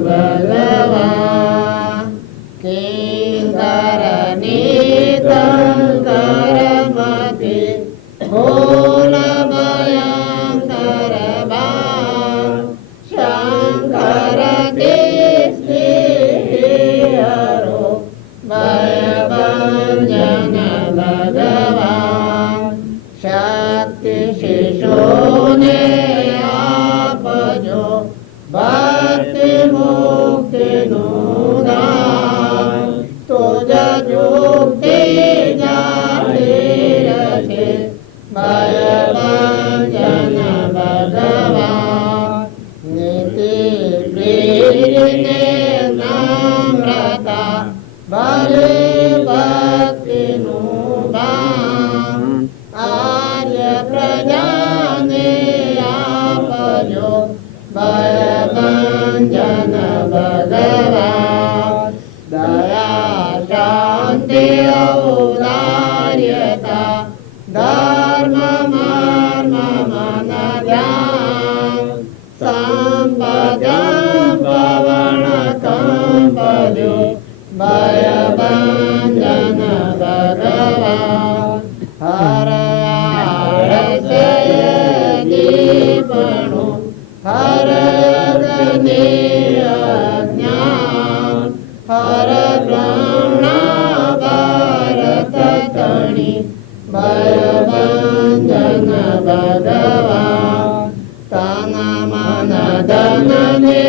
ભગવાન કિંકરની કંકરમતી ઘોર ભયંકર બાણ શંકર હરો ભયભંજન ભગવાન શક્તિ શિશોને આપજો ભક્તિ મુક્તિનું દાન તો જુક્તિ જાહેર છે ભયભંજન ભગવાન નીતિ પ્રેરને નમ્રતા ભલે ભક્તિનું દાન આર્ય પ્રજાને આપજો ભયભંજન ભગવાન દયા શાંતિ ઔદાર્યતા ધર્મ મર્મ મન ધ્યાન સંપદમ પવન કંપજો ભયભંજન ભગવાન હર આળસય દીપણું હર અગ્નિ અજ્ઞાન હર પ્રણા ભારત તણી ભયભંજન ભગવાન તન મન ધન ને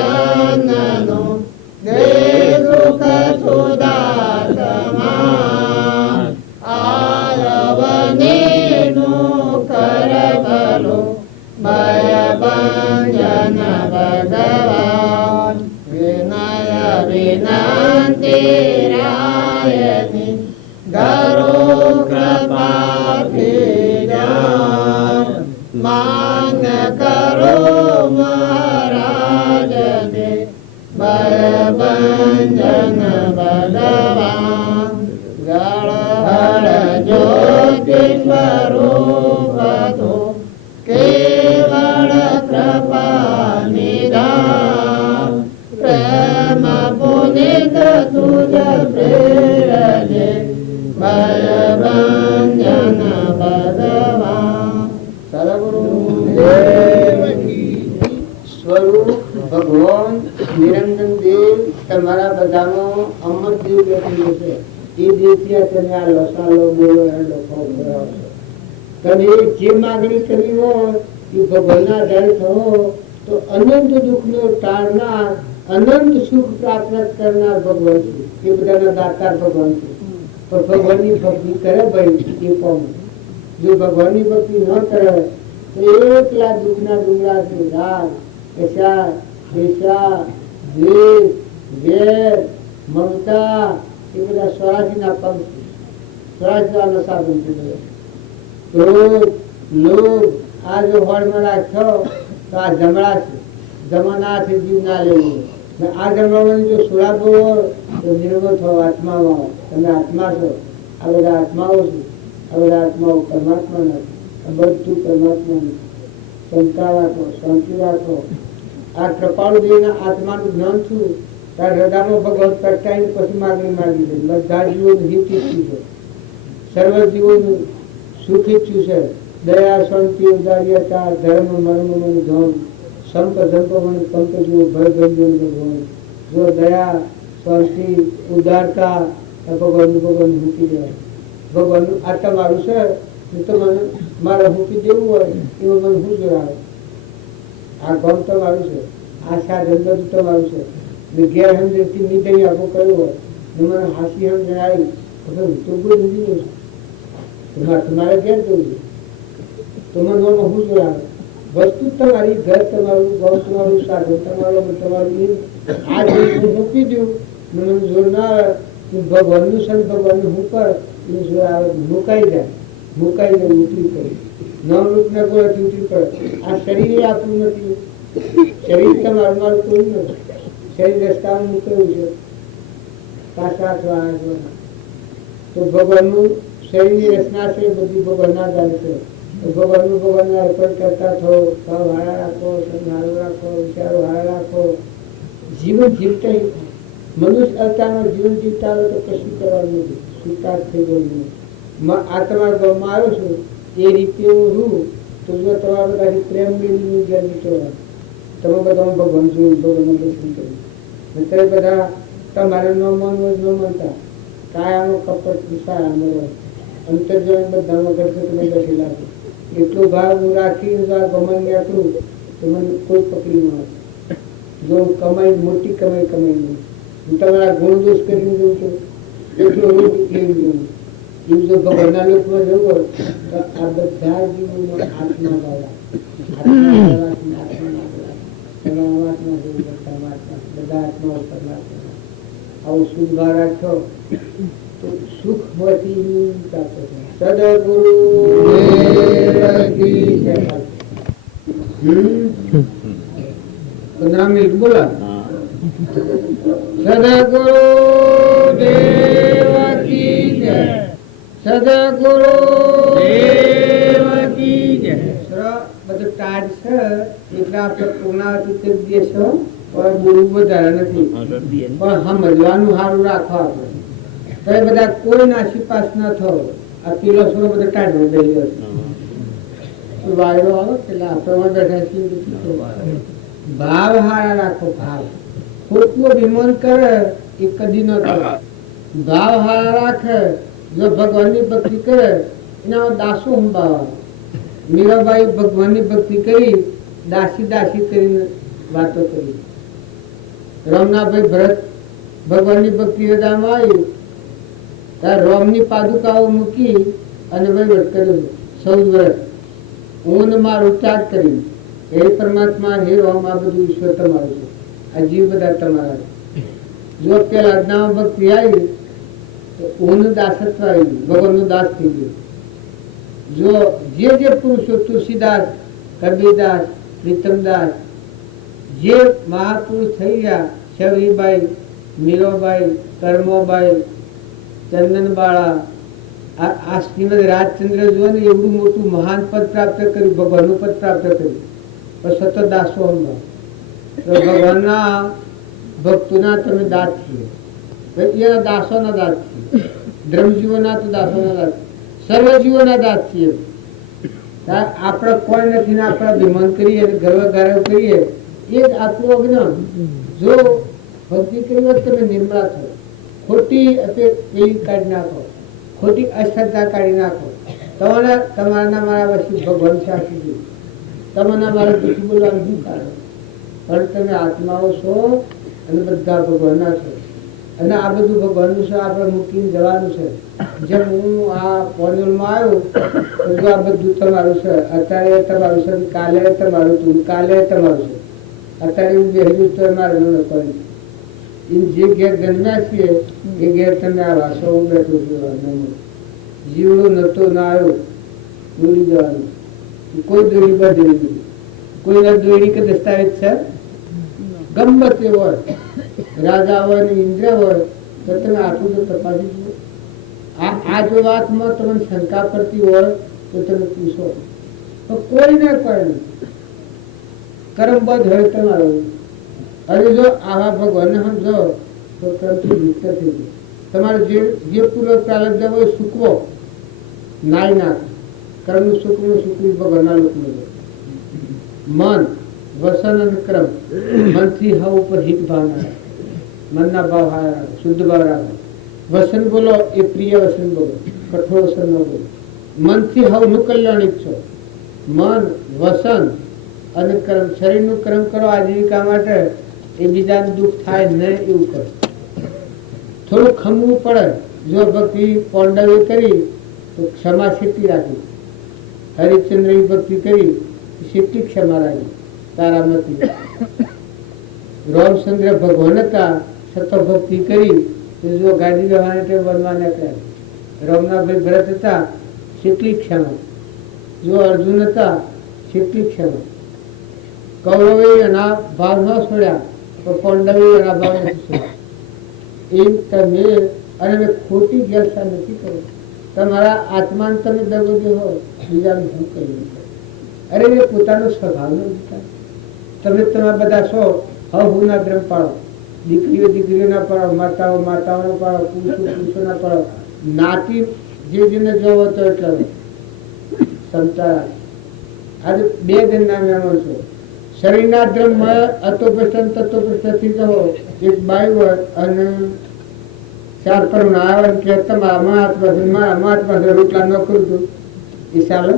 અન્નનું દે સુખ સુધા સમાન આલવનીનું કર ભલું ભયભંજન ભગવાન વિનય વિનંતી રાયની ધરો કૃપાથી જાન માન્ય કરો મહારાજને ભયભંજન ભગવાન ગળહળ જ્યોતિ સ્વરૂપ તો કેવળ કૃપા નિધાન પ્રેમ પુનિત તુજ પ્રેરજે ભયભંજન ભગવાન સદગુરુ સ્વરૂપ ભગવાન નિરંજન દેવ તમારા બધાનો અમર દેવ બેઠેલો છે એ દેવથી તમે આ લસાલો બોલો એ લખો તમે જે માગણી કરી હોય એ ભગવાનના ધન થવો તો અનંત દુઃખનો ટાળનાર અનંત સુખ પ્રાપ્ત કરનાર ભગવાન છે એ બધાના દાતાર ભગવાન છે પણ ભગવાનની ભક્તિ કરે ભાઈ એ કોમ જો ભગવાનની ભક્તિ ન કરે તો એકલા દુઃખના ડુંગરાથી રાગ એશા દેશા દ્વેષ વેર મમતા એ બધા સ્વરાજીના પગ છે સ્વરાજના સાધન છે ક્રોધ લોભ આ જો હોળમાં રાખ્યો તો આ જમણા છે જમાનાથી જીવ ના લેવું આ જમવાની જો સુરાબો હોય તો નિર્મળ થો આત્મામાં તમે આત્મા છો આ બધા આત્માઓ છે આ બધા આત્માઓ પરમાત્મા નથી બધું પરમાત્મા નથી શંકા રાખો શાંતિ રાખો આ કૃપાળુ દેવના આત્માનું જ્ઞાન થયું ત્યારે હૃદયમાં ભગવત પ્રગટાઈને પછી માગણી માગી છે બધા જીવોનું હિત ઈચ્છ્યું છે સર્વ જીવોનું સુખ ઈચ્છ્યું છે દયા શાંતિ ઉદાર્યતા ધર્મ મર્મનું ધન સંપ ધંપવન પંકજો ભય ભંજન ભગવાન જો દયા શાંતિ ઉદારતા ભગવાન મૂકી દેવાય ભગવાનનું આ તમારું છે તો મને મારે મૂકી દેવું હોય એમાં મને શું જોડાવે આ ગામ તમારું છે આ સાધન બધું તમારું છે મેં ઘેર સમજણથી નિધન આપો કર્યું હોય ને મને હાસી સમજણ આવી તો બધું નથી તમારે ઘેર જવું છે તો મને શું જોડાવે વસ્તુ તમારી ઘર તમારું ગામ તમારું સાધન તમારું આ મૂકી દઉં મને જોર ના આવે ભગવાનનું છે ભગવાનનું હું કર એ જોર આવે મુકાઈ જાય ઉતરી કરી ન રૂપ ને કોઈ ઉતરી પડે. આ શરીર આપણું નથી, શરીર તમારું મારું કોઈ નથી. શરીર રસ્તામાં મૂકેલું છે પાછા તો ભગવાનનું શરીરની રચના છે બધી ભગવાનના દાન છે. ભગવાનને અર્પણ કરતા થો, ભાવ હારા રાખો, સંભાળો રાખો, વિચારો હારા રાખો, જીવન જીવતા થાય. મનુષ્ય અવતારમાં જીવન જીવતા હોય તો કશું કરવાનું નથી, સ્વીકાર થઈ ગયું નહીં. આ તમારા ગામમાં આવ્યો છું એ રીતે હું છું તો જો તમારા બધાથી પ્રેમ મેળવી ઘેર નીકળવા તમે બધા ભગવાન જોયું, ભગવાનનું દર્શન કર્યું. અત્યારે બધા તમારે ન માનવું હોય ન માનતા કાયાનો કપટ વિશાળ અંતર્જન બધામાં કરશે તમે બેઠેલા છો. એટલો ભાવ હું રાખીને ગમન કરું તો મને કોઈ પકડી ન આવે. જો કમાઈ મોટી કમાઈ નહીં, હું તમારા ગુણ દોષ કરીને જઉં છું એટલો રોગ લઈને જઉં. એવું જો ભગવાનના લોકમાં જવું હોય તો આ બધા જીવોનો આત્મા ગાળા બધા આત્મા ઉપર આવું સુખ ભાવ રાખ્યો તો સુખ માંથી સદગુરુ બોલા સદગુરુ દેવ કી જય, સદગુરુ દેવ કી જય. બધું ટાઢ છે એટલે આપણે પૂર્ણાવતી કરી દેશો પણ બોલવું વધારે નથી, પણ સમજવાનું સારું રાખો. આપણે તો એ બધા કોઈ નાસીપાસ ના થયો. આ પેલો છોડો બધો ટાઢો થઈ ગયો છે વાયરો આવે એટલે આપણે બેઠા છીએ. ભાવ હારા રાખો. ભાવ ખોટું અભિમાન કરે એ કદી ન કરે. ભાવ હારા રાખે. જો ભગવાનની ભક્તિ કરે એના દાસો સંભાળવા. મીરાબાઈ ભગવાનની ભક્તિ કરી દાસી કરીને વાતો કરી. રમનાભાઈ ભરત ભગવાનની ભક્તિ હૃદયમાં આવી ત્યારે રોમની પાદુકાઓ મૂકી અને વહીવટ કર્યો 14 વર્ષ. હું મારો ત્યાગ કરી હે પરમાત્મા હે રોમ આ બધું ઈશ્વર તમારું છે, આ જીવ બધા તમારા છે. જો પેલા અજ્ઞાન ભક્તિ આવી તો ઊંનું દાસત્વ આવી ગયું, ભગવાનનું દાસ થઈ ગયું. જો જે પુરુષો તુલસીદાસ, કબીરદાસ, પ્રીતમદાસ જે મહાપુરુષ થઈ ગયા, શબરીબાઈ, મીરાબાઈ, કરમોબાઈ, ચંદનબાળા, આ શ્રીમદ રાજચંદ્ર જો ને એવડું મોટું મહાન પદ પ્રાપ્ત કર્યું, ભગવાનનું પદ પ્રાપ્ત કર્યું. પણ સતત દાસો ભગવાનના ભક્તોના તમે દાસ છીએ, એના દાસોના દાસ છીએ. ધર્મજીવોના તો દાસોના દાસ, સર્વજીવોના દાસ છીએ. આપણે કોઈ નથી ને આપણે અભિમાન કરીએ, ગર્વ ગારવ કરીએ એ જ આપણું અજ્ઞાન. જો ભક્તિ કરી હોય તમે નિર્મળા થો, ખોટી પેલી કાઢી નાખો, ખોટી અશ્રદ્ધા કાઢી નાખો. તમારા મારા વચ્ચે ભગવાન શાસ્ત્રી તમારા મારા દુઃખી બોલવાનું શું કારણ? પણ તમે આત્માઓ છો અને બધા ભગવાનના છો અને આ બધું ભગવાનનું છે. આપણે મૂકીને જવાનું છે. જેમ હું આ પોર્નલમાં આવ્યો તો આ બધું તમારું છે. અત્યારે તમારું છે, કાલે તમારું હતું, કાલે તમારું છે. અત્યારે હું બેહ્યું તો મારે નથી. જે ઘેર જન્મ્યા છીએ એ ઘેર તમે આ વાસો હું બેઠું છું. જીવડો નતો ના આવ્યો ભૂલી જવાનું. કોઈ દોરી બાંધી નથી, કોઈના દોરી કે દસ્તાવેજ છે ગમે તે હોય, રાજા હોય ને ઇન્દ્ર હોય તો તમે આટલું તો તપાસી જુઓ. આ જો વાતમાં તમને શંકા પડતી હોય તો તમે પૂછો. તો કોઈને કોઈ કર્મબદ્ધ હોય તમારો. અને જો આવા ભગવાનને સમજો તો કર્મથી મુક્ત થઈ જાય. તમારે જે પૂર્વ પ્રારબ્ધ હોય સૂકવો નાઈ નાખ. કર્મનું સૂકવું ભગવાનના લોકમાં મન વસન અને ક્રમ. મનથી હવ ઉપર હિત ભાવના, મનના ભાવ હારા, શુદ્ધ ભાવ રાખો. વસન બોલો એ પ્રિય વસન બોલો, કઠોર વસન ન બોલો. મનથી હવનું કલ્યાણ ઈચ્છો. મન, વસન અને કર્મ. શરીરનું કર્મ કરો આજીવિકા માટે, એ બીજાને દુઃખ થાય નહીં એવું કરો. થોડું ખમવું પડે. જો ભક્તિ પૌંડવે કરી તો ક્ષમા શીખી રાખી. હરિશ્ચંદ્રની ભક્તિ કરી શીખી ક્ષમા રાખી તારામાંથી. રામચંદ્ર ભગવાન હતા, છતો ભક્તિ કરી તો જો ગાડી જવાને તે બનવા નીકળ્યા. રમનાભાઈ ભરત હતા કેટલી ક્ષમા, જો અર્જુન હતા કેટલી ક્ષમા. કૌરવે એના ભાવ ન છોડ્યા તો પાંડવે એના ભાવ નથી છોડ્યા. એમ તમે અને મેં ખોટી જલસા નથી કરો. તમારા આત્માને તમે દરરોજે હો બીજાને શું કહ્યું? અરે એ પોતાનો સ્વભાવ ન જીતા. તમે તમે બધા છો હું ના ધર્મ પાડો, દીકરીઓ દીકરીઓના પાડો, માતાઓ માતાઓના પાડો, પુરુષો પુરુષોના પાડો. નાતી જે જેને જોવો તો એટલે સમતા. આજે બે દિનના મેળો છો. શરીરના ધર્મમાં અતોપૃષ્ઠ તત્વપૃષ્ઠથી કહો એક બાઈ હોય અને ચાર કરુણા આવે કે તમારા મહાત્મા રોટલા ન કરું છું એ ચાલે.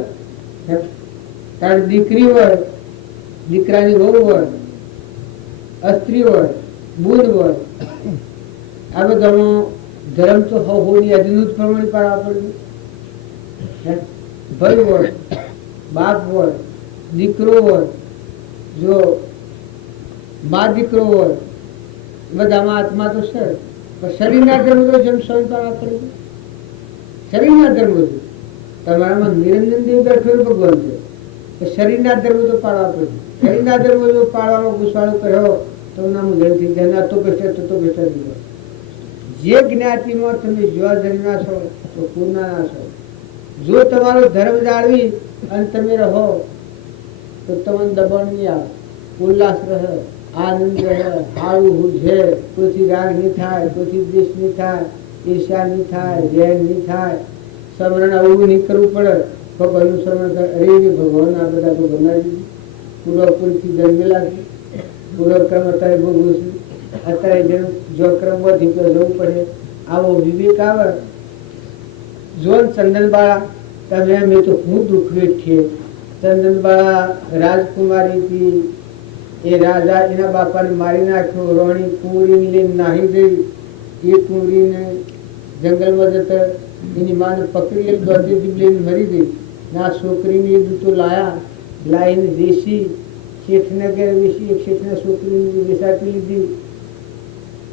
તારી દીકરી હોય, દીકરાની વહુ હોય, અસ્ત્રી હોય, બુધ હોય, આ બધાનો ધર્મ તો હોની અધિનુત પ્રમાણે પાડવા પડે. ભાઈ હોય, બાપ હોય, દીકરો હોય, જો બા દીકરો હોય, બધામાં આત્મા તો છે. પણ શરીરના ધર્મ તો જેમ સ્વયં પાડવા પડે. શરીરના ધર્મ છે. તમારામાં નિરંજન દેવ બેઠો ભગવાન છે. શરીરના ધર્મ તો પાડવા પડે. શરીરના ધર્મ જો પાડવાનો ગુસ્સાળો કર્યો તો નામ જલ્દી જના તો બેઠા જે જ્ઞાતિમાં તમે જોવા જન્મ્યા છો તો પૂર્ણના છો. જો તમારો ધર્મ જાળવી અને તમે રહો તો તમને દબાણ નહીં આવે, ઉલ્લાસ રહે, આનંદ રહે, હારું છે. કોઈથી રાગ નહીં થાય, કોઈથી દ્વેષ નહીં થાય, ઈર્ષા નહીં થાય, જૈન નહીં થાય. સ્મરણ આવું નહીં કરવું પડે. ભગવાનનું સ્મરણ કરે. અરે ભગવાન આ બધા તો બનાવી પૂર્વપુરથી જન્મેલા છે. પૂર્વક્રમ અત્યારે ભોગવું છું. અત્યારે જેમ જો ક્રમ વધી તો જવું પડે. આવો વિવેક આવે. જો ચંદનબાળા તમે મેં તો હું દુઃખ વેઠીએ. ચંદનબાળા રાજકુમારીથી એ રાજા એના બાપાને મારી નાખ્યો. રોણી કુંવરીને લઈને નાહી ગઈ. એ કુંવરીને જંગલમાં જતા એની માને પકડી દોડતી લઈને મરી ગઈ. ના છોકરીને એ દૂતો લાયા, લાવીને વેચી શેઠને ઘેર વેચી. એક શેઠને છોકરીને વેચાતી લીધી.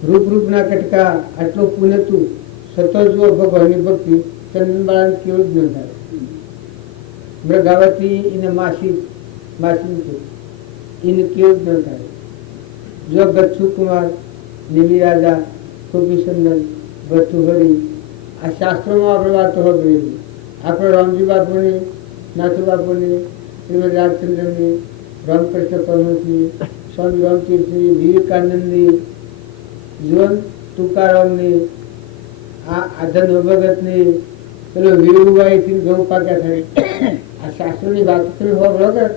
રૂપના કટકા. આટલું પુણ્ય તું સતત જુઓ ભગવાનની ભક્તિ. ચંદનબાળાને કેવું જ ન થાય. મૃગાવતી એને માસી છે એને કેવું જ ન થાય. જો ગચ્છુ કુમાર, નીલી રાજા, ખુબીસંદન, ભર્તુહરી આ શાસ્ત્રોમાં આપણે વાતો સાંભળેલી. આપણે રામજી બાપુની, નાથુ બાપુની, શ્રીમદ રાજચંદ્રની, રામકૃષ્ણ પરમહંસની, સ્વામી રામતીર્થની, વિવેકાનંદની, જીવન તુકારામની, આ આધન ભગતની, પેલો વીરુભાઈથી ઘઉં પાક્યા થાય. આ શાસ્ત્રોની વાત કરી હોવા વગર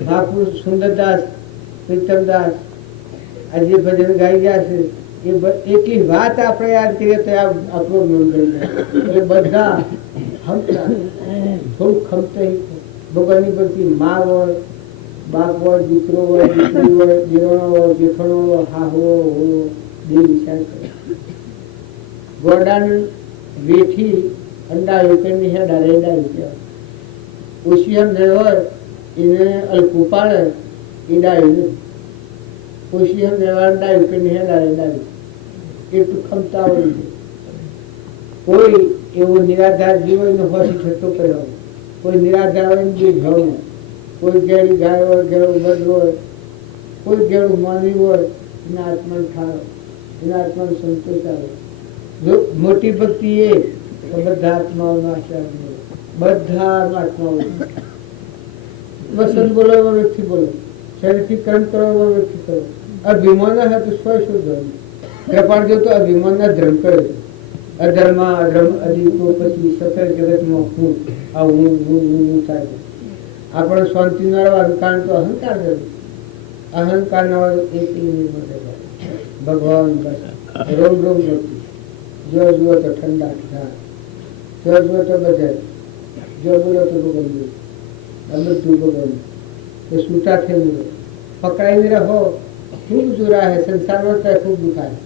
મહાપુરુષ સુંદરદાસ, પ્રીતમદાસ આ જે ભજન ગાઈ ગયા છે એ એટલી વાત આપણે યાદ કરીએ તો આપણો નોંધ કરી જાય. એટલે બધા હમતા થોડું ખમતા ભગવાનની ભક્તિ. મા હોય, બાપ હોય, દીકરો હોય, દીકરી હોય, દેવણો હોય, જેઠણો હોય, હાહો હો બે વિચાર કરે. ગોડાન વેઠી અંડા યુકેની હે ડારેડા યુક્યા. ઓછી એમ ન હોય એને અલ્પું પાડે એ ડાયું. ઓછી એમ અંડા યુકેની હે ડારેડા એટલું ખમતા હોય. કોઈ એવો નિરાધાર જીવ હોય ને હોશી ઠટ્ટો કર્યો. કોઈ નિરાધાર હોય ને જે ઘઉં, કોઈ ગેડી ગાય હોય, ગેડું બદ હોય, કોઈ ગેડું માનવી હોય એના આત્માને ઠારો, એના આત્માને સંતોષ આવે. જો મોટી ભક્તિ એ તો બધા આત્માઓનો આશીર્વાદ મળે. બધા આત્માઓ વસન બોલો એવો વ્યક્તિ બોલો, શરીરથી કર્મ કરો એવો વ્યક્તિ કરો. અભિમાન હે તો સ્વ ધર્મ. કૃપાળ જો તો અભિમાનના ધર્મ કરે છે. અધર્મ અધર્મ અધિકો પછી સફળ જગતમાં હું થાય છે. આપણે શાંતિ ન રહેવાનું કારણ તો અહંકાર છે. અહંકાર ના હોય એક ભગવાન બસ રોમ રોમ નથી. જો જુઓ તો ઠંડા ઠાર, જો જુઓ તો બધા, જો બોલો તો ભગવાન, બધું ભગવાન. તો છૂટા થઈને પકડાઈને રહો ખૂબ જોરા હે સંસારમાં તો ખૂબ દુખાય.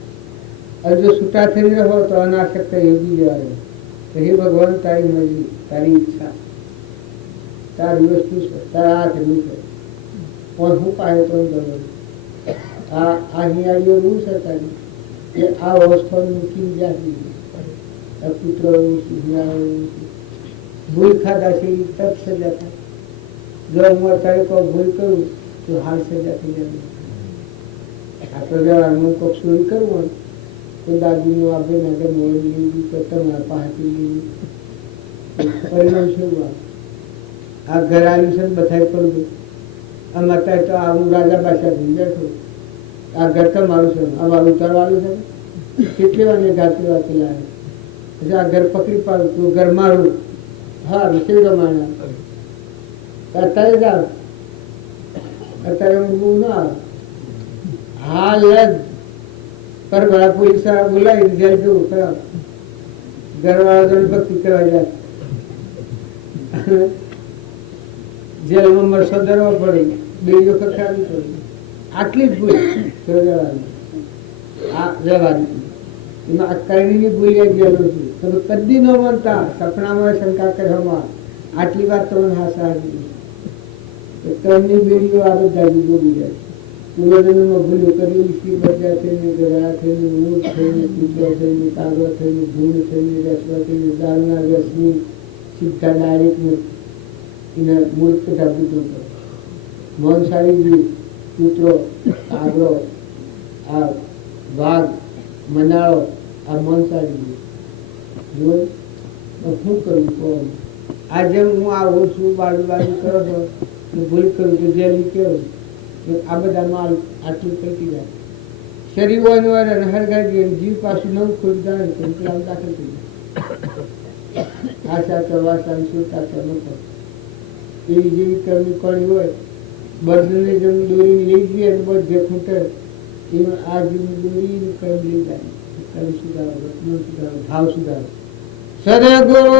અને જો છૂટા થઈને રહો તો અનાશક્ત યોગી જવાય. તો હે ભગવાન તારી મરજી, તારી ઈચ્છા, તારી વસ્તુ છે, તારા હાથ નહીં છે. પણ હું પાડે તો આ અહીંયા આવ્યો રૂ છે તારી એ આ અવસ્થાને મૂકીને જ્યાં પુત્રો ભૂલ ખાધા છે એ તરત સજા થાય. જો હું અત્યારે કોઈ ભૂલ કરું તો હાલ સજા થઈ જાય. આપણે વ્યવહારમાં કોઈક ચોરી કરવું હોય તો દાદીનું આપણે નગર મોડ લીધું તો તમારા પાસેથી લીધું પરિણામ શું આ ઘર આવ્યું છે બધા પડવું. આમ અત્યારે તો આ હું રાજા બાદશાહ થઈ બેઠો, આ ઘર તમારું છે, અમારું ઉતારવાનું છે. કેટલી વાર ને ગાતી વાત લાવે પછી આ ઘર પકડી પાડું તો ઘર મારું. હા કેવી રમાણા અત્યારે જ આવે, અત્યારે ઊંઘવું ના આવે. હાલ જ પર ઘણા પોલીસ વાળા બોલાવી જેલ જેવું ખરાબ ઘર વાળા જોડે ભક્તિ કરવા જાય. જેલમાં મરસો ધરવા પડે, બીજો ખખડાવી પડે. આટલી જ ભૂલ આ વ્યવહારની એમાં આ કરણીની ભૂલી ગયેલું છે. તમે કદી ન માનતા સપનામાં શંકા કરવામાં આટલી વાત તમને હાસા કરણી બેડીઓ આદત જાગી જોડી જાય. પૂર્વજન્મમાં ભૂલો કરેલી શ્રી બજા થઈને, ગળા થઈને, મૂળ થઈને, કૂતરો થઈને, કાગડો થઈને, ભૂલ થઈને, રસવા થઈને, દાળના રસની સીધા ડાયરેક્ટ એને મૂળ કઢા પૂજો કરો. મોનસાળી કૂતરો, કાગડો, આ વાઘ, મનાળો, આ મોનસાળી શું કરું કોણ આજે હું આવું છું બાજુ બાજુ કરો છો ભૂલ કરું તો જેલ કેવું આ બધામાં આટલું પૈકી જાય. શરીર હોય હરગાઈ ગઈ જીવ પાછું નવું ખોલી જાય તો પેલા દાખલ થઈ જાય. આશા કરવાસા સુરતા કરવો એવી જેવી કરવી કળી હોય બદલને જેમ દોરી લઈ જઈએ ને બધ જે ખૂટે એમાં આ જેવી દોરી કર્મ લઈ જાય. કર્મ સુધારો, રત્નો સુધારો, ભાવ સુધારો. સદગુરુ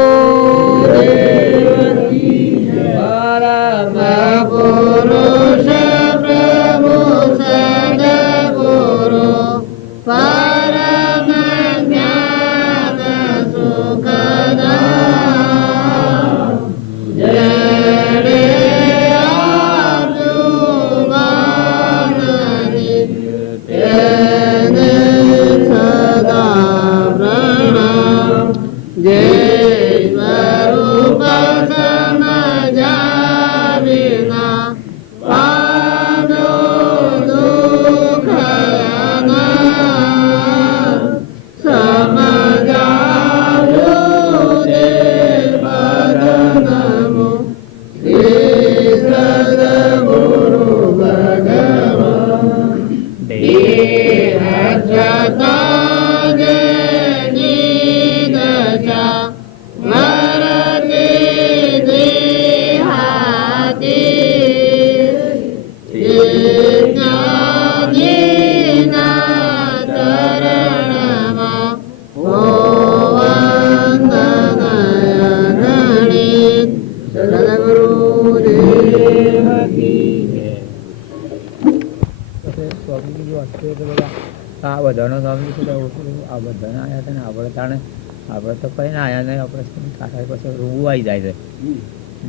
પુરુષ પ્રભુ સદગુરુ પરમ જ્ઞાન સુખદાતા જડે આર્યુમાનની તેને સદા પ્રણામ. જય સ્વરૂપ સમજા વિના પામ્યો દુઃખ અનાર. સમજાવ્યો દેવ પદનમો શ્રી સદગુરુ ભગવાન. દેહ જતા જેની દશા મરતે દેહાતી જ્ઞાનીના તરણમાં ગણિત સદગુરુદેવ કી જય. સ્વામી જો હશે તો બધા આ બધાનો સ્વામી છે આ બધાને આવ્યા હતા ને આપણે તાણે આપણે તો કઈ ના આવ્યા નહીં. આપણે કાંઠા પછી રૂવું આવી જાય છે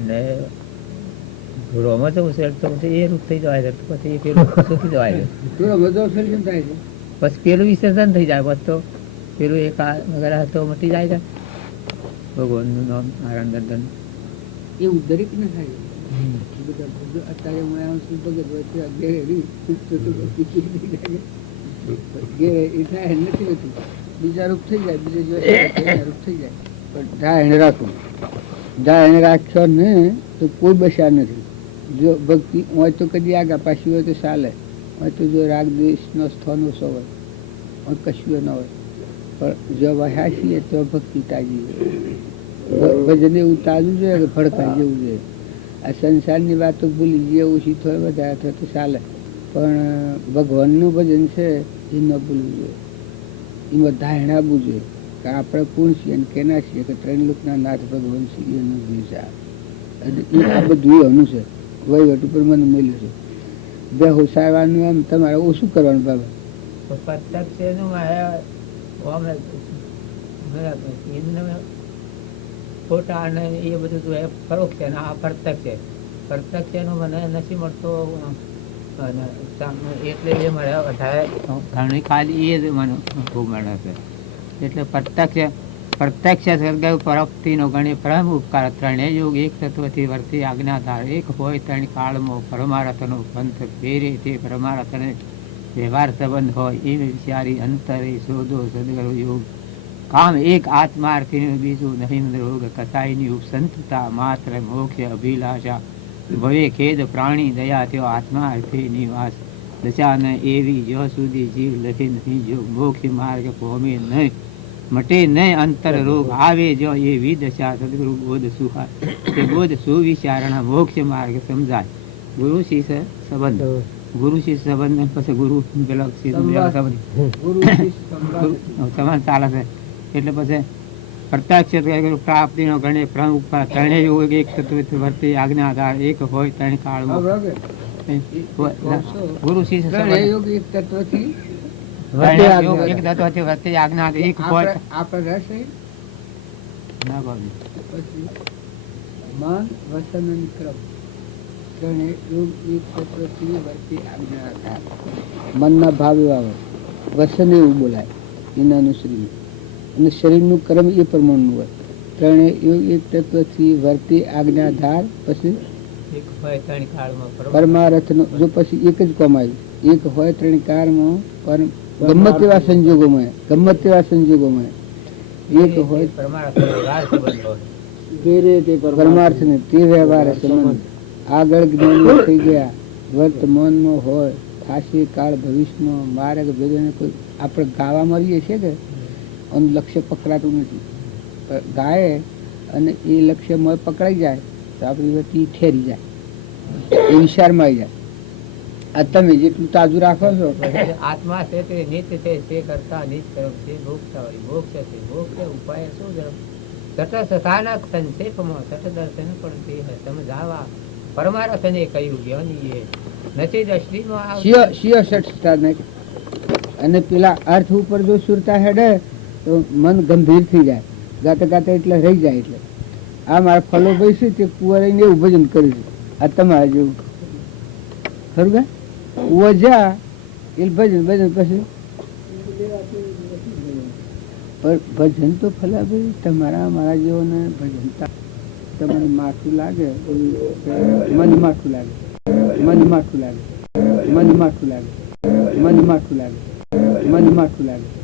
ને રોમાં તો ઉછેર તો પછી એ રૂપ થઈ જવાય છે પછી એ પેલું સુખી જવાય છે પછી પેલું વિસર્જન થઈ જાય પછી તો પેલું એક વગેરે તો મટી જાય છે. ભગવાનનું નામ નારાયણ દર્શન એવું દરેક ને થાય. અત્યારે હું આવ્યો છું ભગત નથી હોતું. બીજા રૂપ થઈ જાય, બીજા રૂપ થઈ જાય. પણ ધ્યાન રાખવું, ધ્યાન રાખ્યો ને તો કોઈ બસ્યા નથી. જો ભક્તિ હોય તો કદી આગા પાછી હોય તો ચાલે, હોય તો જો રાગ દ્વેષનો સ્થાન ઓછો હોય કશું ન હોય. પણ જો વહ્યા છીએ તો ભક્તિ તાજી ભજન એવું તાજું જોઈએ કે ભડકા જેવું જોઈએ. આ સંસારની વાતો ભૂલી જઈએ ઓછી થોય વધારે થાય તો ચાલે, પણ ભગવાનનું ભજન છે એ ન ભૂલવું જોઈએ. એમાં ધારણા આપવું જોઈએ કે આપણે કોણ છીએ અને કેના છીએ કે ત્રણ લોકના નાથ ભગવાન છીએ એનું દિવસ આ બધું એનું છે. વહીવટ ઉપર મને મળ્યું છે. બે હોસાવાનું એમ તમારે ઓછું કરવાનું બાબા. પ્રત્યક્ષ ખોટા અને એ બધું તો પરોક્ષ છે ને આ પ્રત્યક્ષ છે. પ્રત્યક્ષ એનું મને નથી મળતો અને એટલે એ મને વધારે ઘણી ખાલી એ જ મને ખૂબ મળે છે. એટલે પ્રત્યક્ષ સર્ગાવ પરોક્તિનો ગણી પરમ ઉપકાર ત્રણેય યુગ એક તત્વથી વર્તી આજ્ઞાધાર એક હોય ત્રણ કાળમાં પરમારથનો પંથ ફેરે તે પરમારથને વ્યવહાર સંબંધ હોય એ વિચારી અંતરે શોધો સદગરો યોગ કામ એક આત્માર્થીનું બીજું નહીં રોગ કસાઈની ઉપસંતતા માત્ર મોક્ષ અભિલાષા ભવે ખેદ પ્રાણી દયા તેઓ આત્માર્થી નિવાસ દશાને એવી જ્યાં સુધી જીવ લખે નહીં જો મોક્ષ માર્ગ ભોમે નહીં મટે નહીં અંતર રોગ આવે જો એવી દશા સદગુરુ બોધ સુહાય તે બોધ સુવિચારણા મોક્ષ માર્ગ સમજાય ગુરુ શિષ્ય સંબંધ ગુરુ શિષ્ય સંબંધ પછી ગુરુ પેલા સંબંધ ચાલે છે. એટલે પછી પ્રત્યક્ષ પ્રાપ્તિનો ગણે ત્રણેય યોગ એક તત્વ વર્તી આજ્ઞાધાર એક હોય ત્રણ કાળમાં ગુરુ શિષ્ય સંબંધ યોગ એક તત્વથી એક તત્વથી વર્તી આજ્ઞા એક હોય આપણે રહેશે ના ભાવી પછી મન વચન અને ક્રમ ત્રણે યોગ એક તત્વથી વર્તી આજ્ઞા મનના ભાવ એવા હોય વચન એવું બોલાય એનાનું શરીર અને શરીરનું કર્મ એ પ્રમાણનું હોય ત્રણે યોગ એક તત્વથી વર્તી આજ્ઞાધાર પછી એક હોય ત્રણ કાળમાં પરમારથનો જો પછી એક જ કોમ આવ્યું એક હોય ત્રણ કાળમાં ગમે તેવા સંજોગોમાં એક હોય પરમાર્થ ને તે વ્યવહાર સંબંધ આગળ જ્ઞાની થઈ ગયા વર્તમાનમાં હોય થાશે કાળ ભવિષ્યમાં માર્ગ ભેદને કોઈ આપણે ગાવા મળીએ છીએ કે એનું લક્ષ્ય પકડાતું નથી ગાય અને એ લક્ષ્યમાં પકડાઈ જાય તો આપણી વતી ઠેરી જાય એ વિચારમાં આવી જાય. આ તમે જેટલું તાજું રાખો છો આત્મા છે તે નિત્ય છે તે કરતા નિત તરફ છે મોક્ષ મોક્ષ છે મોક્ષ ઉપાય શું જરમ તટસ્થ સ્થાનક સંક્ષેપમાં તટ દર્શન પણ તે સમજાવા પરમારથને કહ્યું જ્ઞાની એ નથી દૃષ્ટિમાં અને પેલા અર્થ ઉપર જો સુરતા હેડે તો મન ગંભીર થઈ જાય ગાતે ગાતે એટલે રહી જાય. એટલે આ મારા ફલો ભાઈ છે તે કુંવરાઈને એવું ભજન કર્યું છે આ તમારે જેવું ખરું કે કુંવર જા એ ભજન પછી ભજન તો ફલા ભાઈ તમારા મારા જેવોને ભજન તમને માઠું લાગે મન માઠું લાગે મન માઠું લાગે મન માઠું લાગે મન માઠું લાગે મન માઠું લાગે